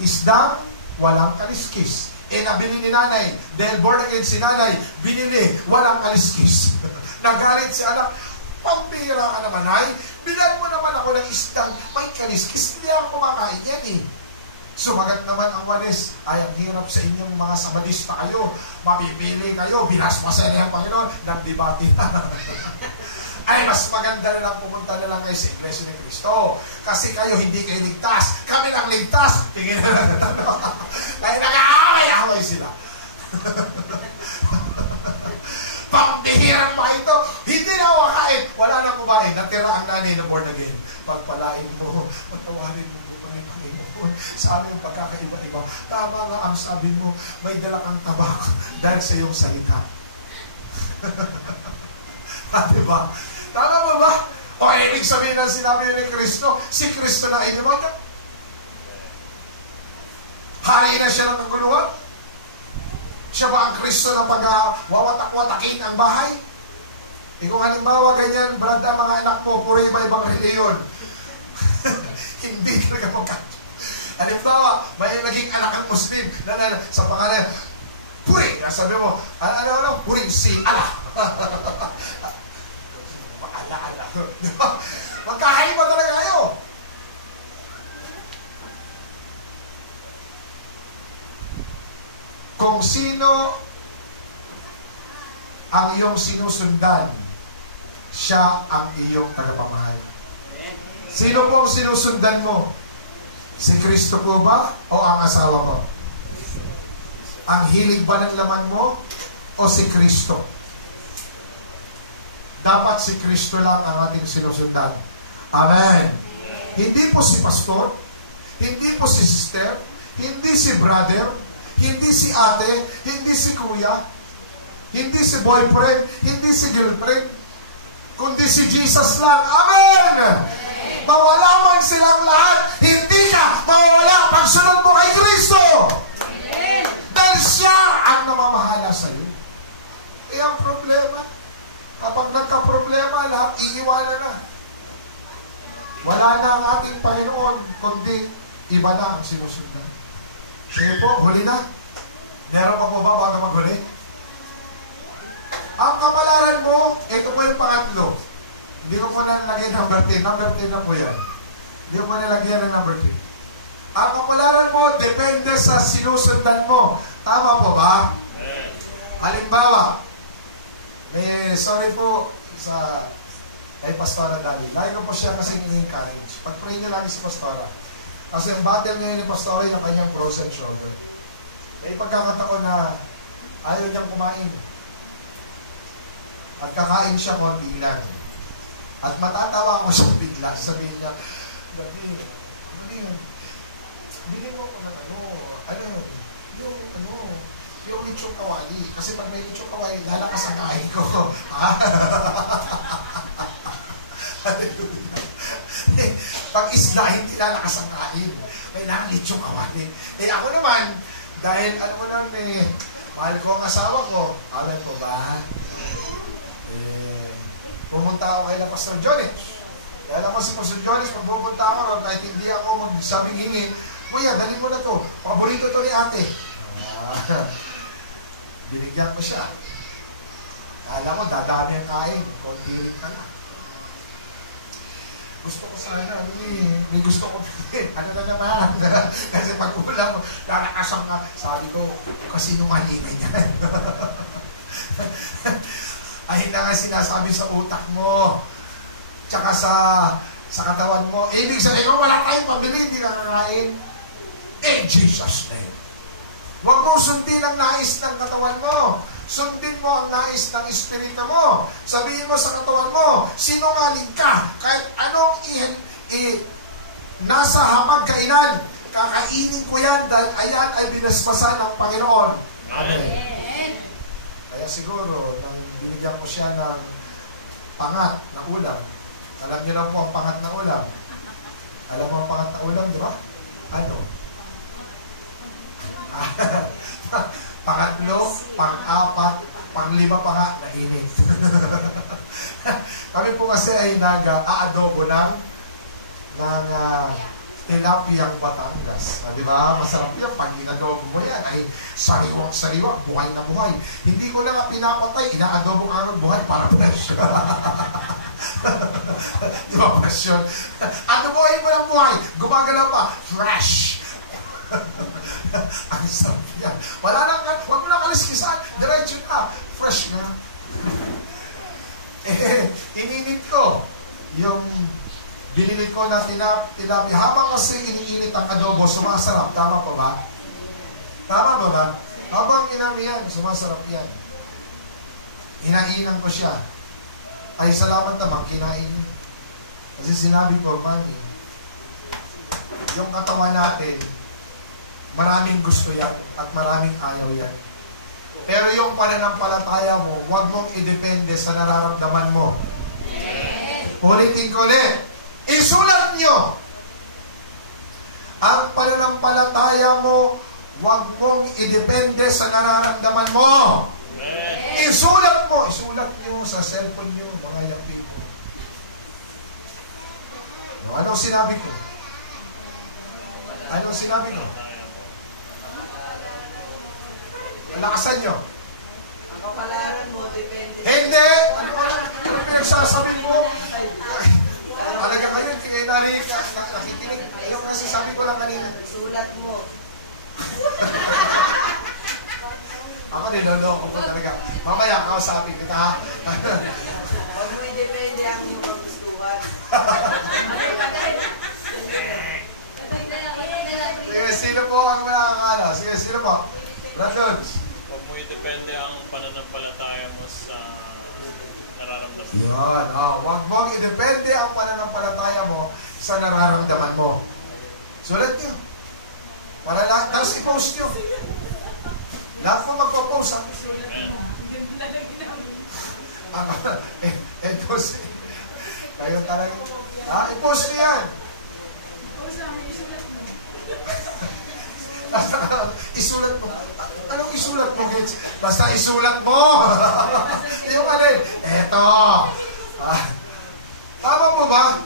isdang walang kaliskis. Nabili ni nanay, dahil born again si nanay, binili, walang kaliskis. Nagalit si anak, pambira ka naman ay, bilan mo naman ako ng isdang may kaliskis, hindi ako kumakain yan Sumagat naman ang Juanes, ay ang hirap sa inyong mga sabadista kayo, mapipili kayo, binasmasan niya ang Panginoon, nagdebate na. Ay, mas maganda na lang pumunta na lang kayo sa Iglesia ni Cristo. Kasi kayo hindi kayo ligtas. Kami lang ligtas. Tingin na lang. Kaya nag-aaway-aaway sila. Pambihirang pa ito. Hindi na ako kakain. Wala nang kumain. Natira ang nanay na born again. Pagpalain mo, patawarin mo kami, Panginoon. Sa aming pagkakaiba-iba. Tama nga ang sabi mo, may dala kang tabak dahil sa iyong salita. Diba? Tama ba ba? O ibig sabihin ng sinabi ni Kristo, si Kristo na ay demonyo. Hari na siya ng kaguluhan. Siya ba ang Kristo na pag-wawatak-watakin ang bahay? Kung halimbawa ganyan, brad, ang mga anak po, puri iba-ibang reliyon. Hindi talaga magkato. Halimbawa, may naging anak ang Muslim na sa pangalan, puri! Sabi mo, ano, puri si Allah. Ala. Magkahaiba talaga kayo. Kung sino ang iyong sinusundan, siya ang iyong tagapamahay. Sino po ang sinusundan mo? Si Kristo po ba o ang asawa mo? Ang hilig ba ng laman mo o si Kristo? Dapat si Kristo lang ang ating sinusundan. Amen. Hindi po si pastor, hindi po si sister, hindi si brother, hindi si ate, hindi si kuya, hindi si boyfriend, hindi si girlfriend, kundi si Jesus lang. Amen! Mawala man silang lahat, hindi ka mawala pagsunod mo kay Kristo. Dahil siya ang namamahala sa iyo. Ang problema, kapag nagka-problema, lahat iiwanan na. Wala na ang ating Panginoon, kundi iba na ang sinusundan. Sige po, huli na. Meron pa po ba bago maghuli? Ang kapalaran mo, ito po yung pangatlo. Hindi ko po nalagay number 10. Number 10 na po yan. Hindi ko po nalagyan ng number 3. Ang kapalaran mo, depende sa sinusundan mo. Tama po ba? Halimbawa, sorry po sa kay Pastora Dali. Lagi ko po siya kasi in-encourage. Pag-pray niyo lagi si Pastora. Kasi ang battle ngayon ni Pastora yung kanyang frozen shoulder. May pagkakataon na ayaw niyang kumain. At kakain siya konti lang. At matatawa ko siya bigla. Sabihin niya, Dali, bili mo ko ng yung lechong kawali. Kasi pag may lechong kawali, lalakas ang kain ko. Hallelujah. Pag isla, hindi lalakas ang kain. Kailangan lechong kawali. Ako naman, dahil alam mo naman, mahal ko ang asawa ko. Alam ko ba? Pumunta ako kay na Pastor Johnny. Dahil ako si Pastor Jones, pag pupunta ako ron, kahit hindi ako magsabing hingi, kuya, dali mo na to. Paborito to ni ate. Binigyan ko siya. Alam mo, dadami ang kain. Konti rin ka na. Gusto ko sana, may gusto ko. Ano na naman? Kasi pag ulam mo, kakasang ka. Sabi ko, kasino kanina yan? Ay na nga sinasabi sa utak mo. Tsaka sa katawan mo. Ibig sabihin ko, wala tayong pabili, hindi ka kakain. In Jesus' name. Huwag mo sundin ang nais ng katawan mo. Sundin mo ang nais ng espiritu mo. Sabihin mo sa katawan mo, sinungaling ka. Kahit anong nasa hamag kainan, kakainin ko yan dahil ayan ay binasbasan ng Panginoon. Amen. Kaya siguro, nang binigyan ko siya ng pangat na ulam, alam niyo na po ang pangat na ulam. Alam mo ang pangat na ulam, di ba? Ano? Pangatlo, pang-apat, pang-lima pa nga, nainit. Kami po kasi ay nag-aadobo ng tilapiyang Batangas. Di ba? Masarap yan. Pag inadobo mo yan, ay sariwang-sariwang, buhay na buhay. Hindi ko na nga pinapatay, inaadobo ka ng buhay para fresh. Di ba, fresh yun? Adobohin mo ng buhay, gumagalaw pa, fresh. Ang sarap yan. Wala nang, huwag mo lang kaliskisan, diretso na, fresh na. Ininit ko yung binili ko na tilapia. Habang kasi iniinit ang adobo, sumasarap. Tama pa ba? Tama ba ba? Habang inami yan, sumasarap yan. Hinainan ko siya. Ay, salamat naman, kinain niya. Kasi sinabi ko, Mami, yung katawan natin, maraming gusto yan at maraming ayaw yan. Pero yung pananampalataya mo, huwag mong idepende sa nararamdaman mo. Ulitin ko ulit. Isulat nyo. Ang pananampalataya mo, huwag mong idepende sa nararamdaman mo. Isulat mo. Isulat nyo sa cellphone nyo, mga yapin ko. Anong sinabi ko? Anong sinabi ko? Lakasan nyo. Ang kapalaran mo, depende sa... Hindi! Ano pinagsasabi mo? Talaga kayo, nakikinig. Yung kasi sabi ko lang kanina. Sulat mo. Ako niloloko ko talaga. Mamaya, kausapin kita ha. Huwag mo i-depende ang iyong kagustuhan. Sige, sino po ang nakakala? Sige, sino po? Brandon. Huwag mo i-depende ang pananampalataya mo sa nararamdaman mo. Yan. Huwag mong i-depende ang pananampalataya mo sa nararamdaman mo. Sulat nyo. Para lahat. Tapos i-post nyo. Lahat mo magpo-post. I-post. Kayo talaga. I-post nyo yan. Isulat mo. Anong isulat mo, kids? Basta isulat mo. Yung alin? Eto. Tama mo ba?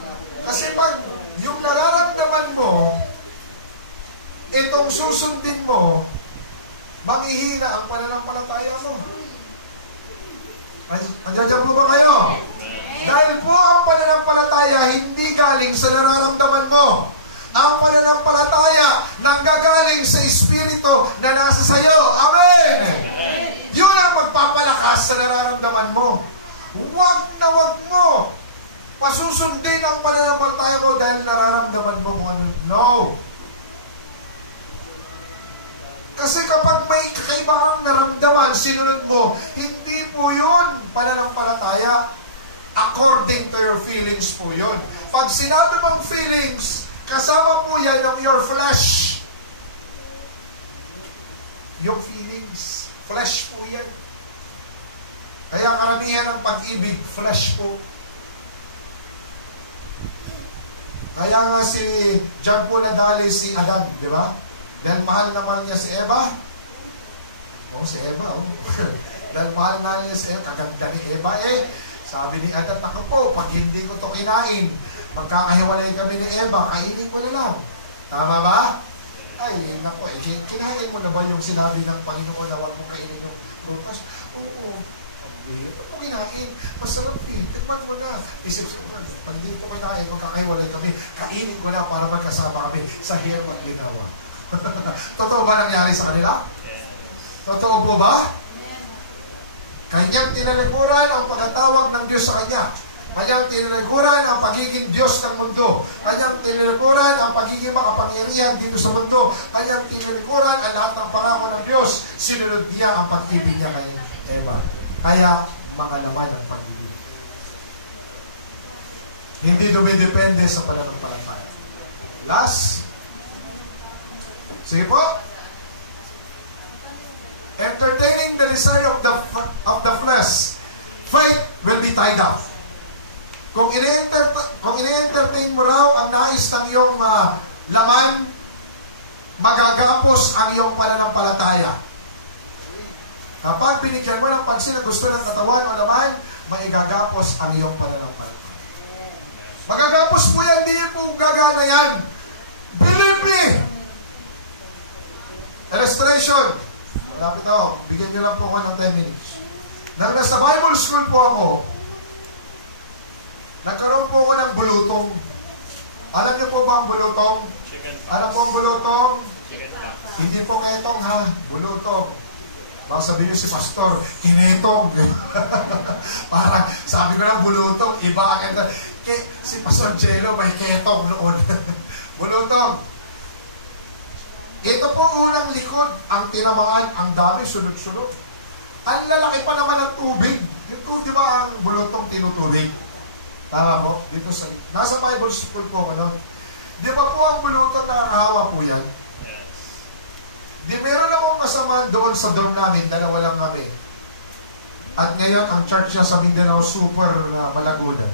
Kasi pag yung nararamdaman mo, itong susundin mo, manghihina ang pananampalataya mo. Andiyan po ba kayo? Dahil po ang pananampalataya hindi galing sa nararamdaman mo. Ang pananampalataya nanggagaling sa Espiritu na nasa sayo. Amen! Yun ang magpapalakas sa nararamdaman mo. Huwag na huwag mo pasusundin ang pananampalataya mo dahil nararamdaman mo kung ano. No! Kasi kapag may kakaibang naramdaman, sinunod mo, hindi po yun pananampalataya. According to your feelings po yun. Pag sinabi mong feelings, kasama po yan ng your flesh. Yung feelings. Flesh po yan. Kaya karamihan ng pag-ibig, flesh po. Kaya nga si John po nadali si Adan, di ba? Dahil mahal naman niya si Eva. Si Eva. Dahil mahal na niya si Eva. Kaganda ni Eva Sabi ni Adan, ako po, pag hindi ko to kinain, magkakahiwalay kami ni Eva, kainin ko na lang. Tama ba? Ay, naku, kinain mo na ba yung sinabi ng Panginoon na huwag mong kainin yung bukas? Oo. Ito mo kinain. Masarap eh. Tikman mo na. Isip ko na, pag dito ko kinain, magkakahiwalay kami, kainin ko na para magkasama kami sa hirap ang ginawa. Totoo ba nangyari sa kanila? Totoo po ba? Kanyang tinalikuran ang pagkatawag ng Diyos sa kanya. Kanyang tinalikuran ang pagiging Diyos ng mundo. Kanyang tinalikuran ang pagiging makapangyarihan dito sa mundo. Kanyang tinalikuran ang lahat ng pangako ng Diyos. Sinunod niya ang pag-ibig niya kay Eva. Kaya makalaman ang pag-ibig. Hindi dumidepende sa pananampalataya. Last. Sige po. Entertaining the desire of the flesh, faith will be tied up. Kung ini-entertain mo raw ang nais ng iyong laman, magagapos ang iyong pananampalataya. Kapag binigyan mo ng pansin na gusto ng katawan o laman, maigagapos ang iyong pananampalataya. Magagapos po yan, di po gagana yan. Believe me! Illustration. Malapit ako. Bigyan niyo lang po ako ng 10 minutes. Nang nasa Bible school po ako, nagkaroon po ako ng bulutong. Alam niyo po ba ang bulutong? Alam po ang bulutong? Hindi po ketong ha. Bulutong. Baka sabihin niyo si Pastor, kinetong. Parang sabi ko lang bulutong, iba ang si Pastor Chelo may ketong noon. Bulutong. Ito po unang likod, ang tinamaan, ang dami, sunod-sunod. Ang lalaki pa naman ng tubig. Ito, di ba ang bulutong tinutubig? Tama po? Dito sa, nasa Bible school po ako noon. Di ba po ang bulutong nakakahawa po yan? Yes. Di meron akong kasama doon sa dorm namin, dalawa lang kami. At ngayon, ang church niya sa Mindanao, super malaguda.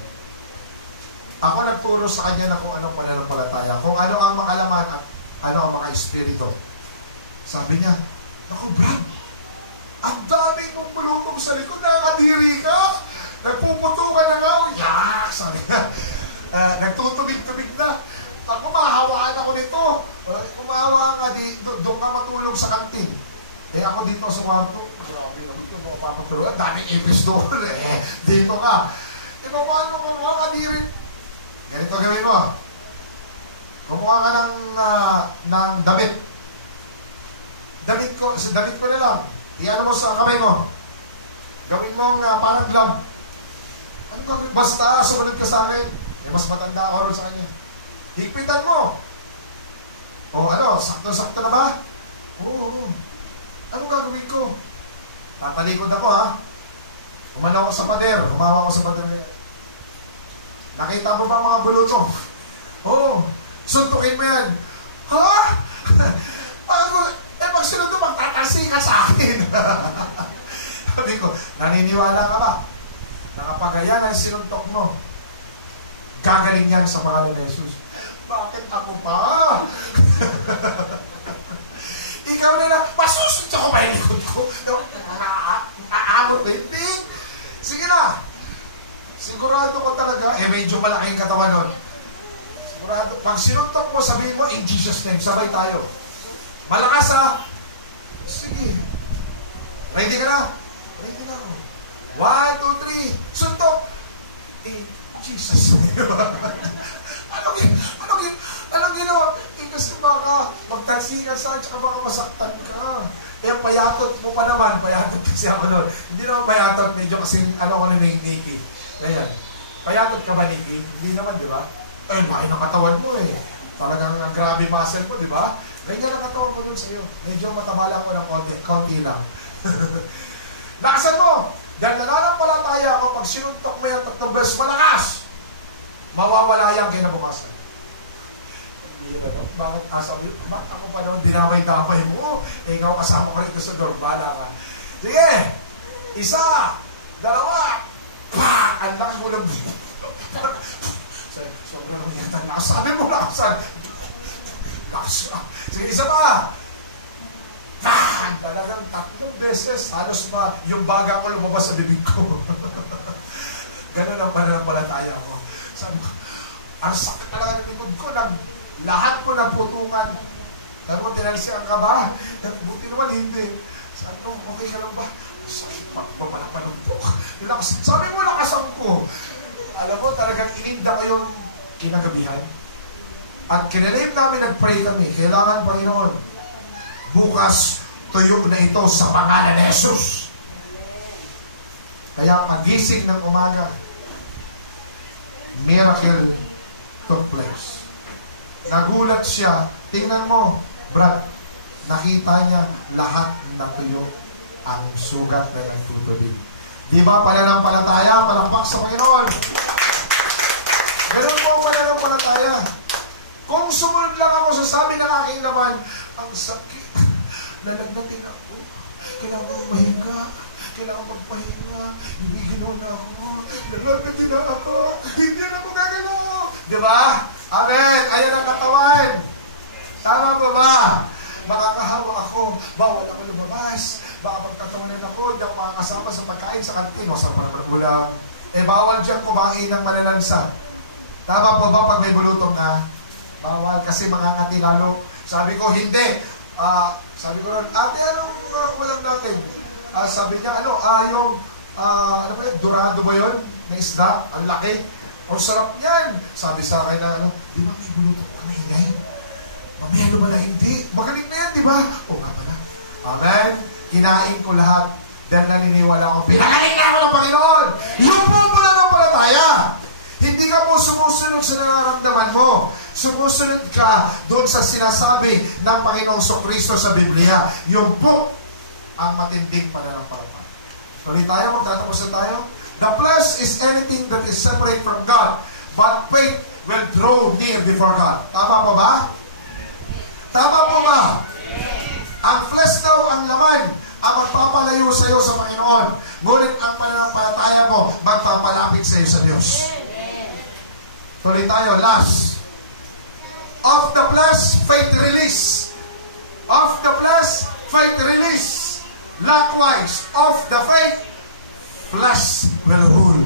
Ako nagturo sa kanya na kung anong pananampalataya, kung ano ang makalaman, ano ang mga espiritu. Sabi niya, naku Brad, ang daming mong bulutong sa likod, nakakadiri ka, nagpuputo ka na nga, yak, sabi niya, nagtutubig-tubig na, ako mahawaan ako nito, kumahawaan ka, doon ka matulog sa kantin. Ako dito sa kwarto, grabe naman ito, mapapatulog, daming ipis doon, dito ka. Paano mo mga kadiri? Ganito gawin mo, kumuha ka ng damit. Damit ko na lang. Iyan mo sa kamay mo. Gawin mong parang glove. Ano gawin? Basta sumunod ka sa akin. Mas matanda ako rin sa kanya. Higpitan mo. O ano, sakto-sakto na ba? Oo. Ano gagawin ko? Tatalikod ako ha. Umano ako sa pader. Humawa ako sa pader. Nakita mo ba mga bulutong? Oo. Suntukin mo yan. Ha? Pag sinunod mo, magtatasi ka sa akin. Sabi ko, naniniwala ka ba? Nakapagaya ng sinuntok mo. Gagaling yan sa pangalan ni Jesus. Bakit ako pa? Ikaw nila, masusunod ako ba yung likod ko? Aabot ba? Hindi. Sige na. Sigurado ko talaga, medyo malaking katawan nun. Pag sinuntok mo, sabihin mo, in Jesus' name, sabay tayo. Malakas ha? Sige. Ready ka na? Ready na ako. 1, 2, 3, suntok! In Jesus' name. Anong ginawa? Kasi baka magtalsikan sa tsaka baka masaktan ka. Kaya payatot mo pa naman. Payatot kasi ako doon. Hindi naman payatot, medyo kasi ano ko na yung Nikki. Ganyan. Payatot ka ba, Nikki? Hindi naman, di ba? Eh, makin ang katawan mo eh. Talagang grabe muscle mo, di ba? Ganyan ang katawan ko nun sa'yo. Medyo matabala ko ng konti lang. Lakasan mo! Dahil nananampalataya ako, pag sinuntok mo yung 3 beses malakas, mawawala yan kinabukasan. Hindi ba no? Bakit asabi? Bakit ako pa naman dinamay-damay mo? Eh, ikaw kasama ko rito sa dorm. Bala ka. Sige! 1, 2, pa! Ang lakas mo ng sobrang yata nakasabi mo, nakasabi. Sige, isa pa. Talagang 3 beses. Halos pa yung baga ko lumabas sa bibig ko. Ganun ang pananampalataya ko. Sabi ko, Ang sakit talaga ng likod ko. Lahat ko nagputungan. Sabi mo, tinalsiyan ka ba? Buti naman, hindi. Sabi ko, okay ka lang ba? Sakit pa, papalapalumpok. Sabi mo, lakasan ko. Alam mo, talagang ininda kayong kinagabihan. At kinalim namin, nag-pray kami. Kailangan, Panginoon, bukas, tuyo na ito sa pangalan ni Jesus. Kaya pagising ng umaga, miracle took place. Nagulat siya. Tingnan mo, Brad, nakita niya lahat na tuyo ang sugat na nagtutubig. Di ba, pananampalataya, palakpak sa Panginoon. Ganun po ang pananampalataya. Kung sumunod lang ako sa sabi ng aking laman, ang sakit, lalagnatin ako, kailangan ko mahinga, kailangan magpahinga, hindi ganoon na ako, lalagnatin na ako, hindi na ako gagalaw. Di ba? Amen. Ayan ang katawan. Tama ba ba? Makakahawa ako, bawal ako lumabas, baka magkatawanan ako, hindi ako makakasama sa pagkain sa kantin, o sa ulam. Bawal dyan kumain ng malalansa. Tama po ba pag may bulutong ka? Bawal kasi makakati lalo. Sabi ko, hindi. Sabi ko rin, ate, anong ulam natin? Sabi niya, ano ba yun, dorado ba yun? Na isda, ang laki. Ang sarap niyan. Sabi sa akin na, di ba may bulutong ka na ingay? Mamaya naman na hindi. Magaling na yan, di ba? O nga pala. Amen. Kinain ko lahat. Dahil naniniwala ko, pinagaling na ako ng Panginoon. Yung po mula ng palataya. Hindi ka mo sumusunod sa nararamdaman mo. Sumusunod ka doon sa sinasabi ng Panginoong Kristo sa Biblia. Yung po ang matinding pananampalataya. Tuloy tayo, magtatapos na tayo. The flesh is anything that is separate from God. But faith will draw near before God. Tama po ba? Tama po ba? Ang flesh daw, ang laman, ang magpapalayo sa iyo sa Panginoon. Ngunit ang pananampalataya mo, magpapalapit sa iyo sa Diyos. Tuloy tayo, last. Of the flesh, faith release. Of the flesh, faith release. Likewise, of the faith, flesh will rule.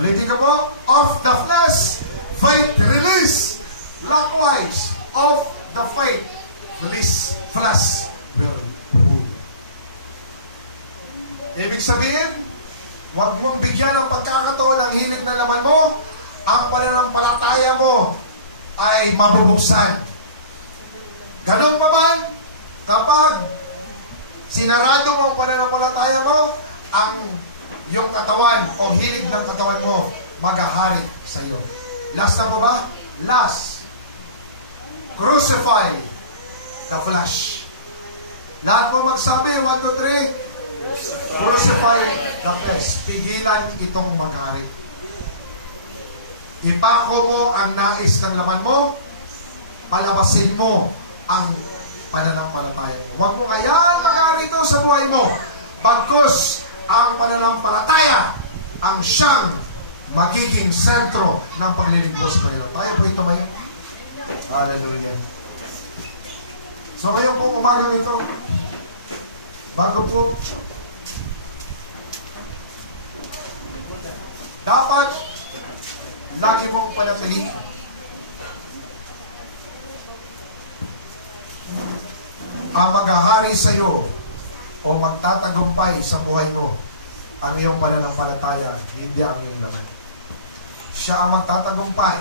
Ulitin ko po, of the flesh, faith release. Likewise, of the faith, flesh will rule. Ibig sabihin, huwag mong bigyan ng pagkakataon ang hilig na laman mo, ang pananampalataya mo ay mabubuksan. Ganun pa man, kapag sinarado mo ang pananampalataya mo, ang yung katawan o hilig ng katawan mo maghahari sa iyo. Last na po ba? Last. Crucify the flesh. Lahat mo magsabi, 1, 2, 3. Crucify the flesh. Pigilan itong maghari. Ipako mo ang nais ng laman mo, palabasin mo ang pananampalataya. Huwag mo kayaan maghari ito sa buhay mo. Bagkus ang pananampalataya ang siyang magiging sentro ng paglilingkod sa Panginoon. Tayo po ito may hallelujah. So ngayon po umagang ito, bago po dapat lagi mong panatilihin ang maghahari sa iyo o magtatagumpay sa buhay mo ang iyong pananampalataya, hindi ang iyong laman. Siya ang magtatagumpay.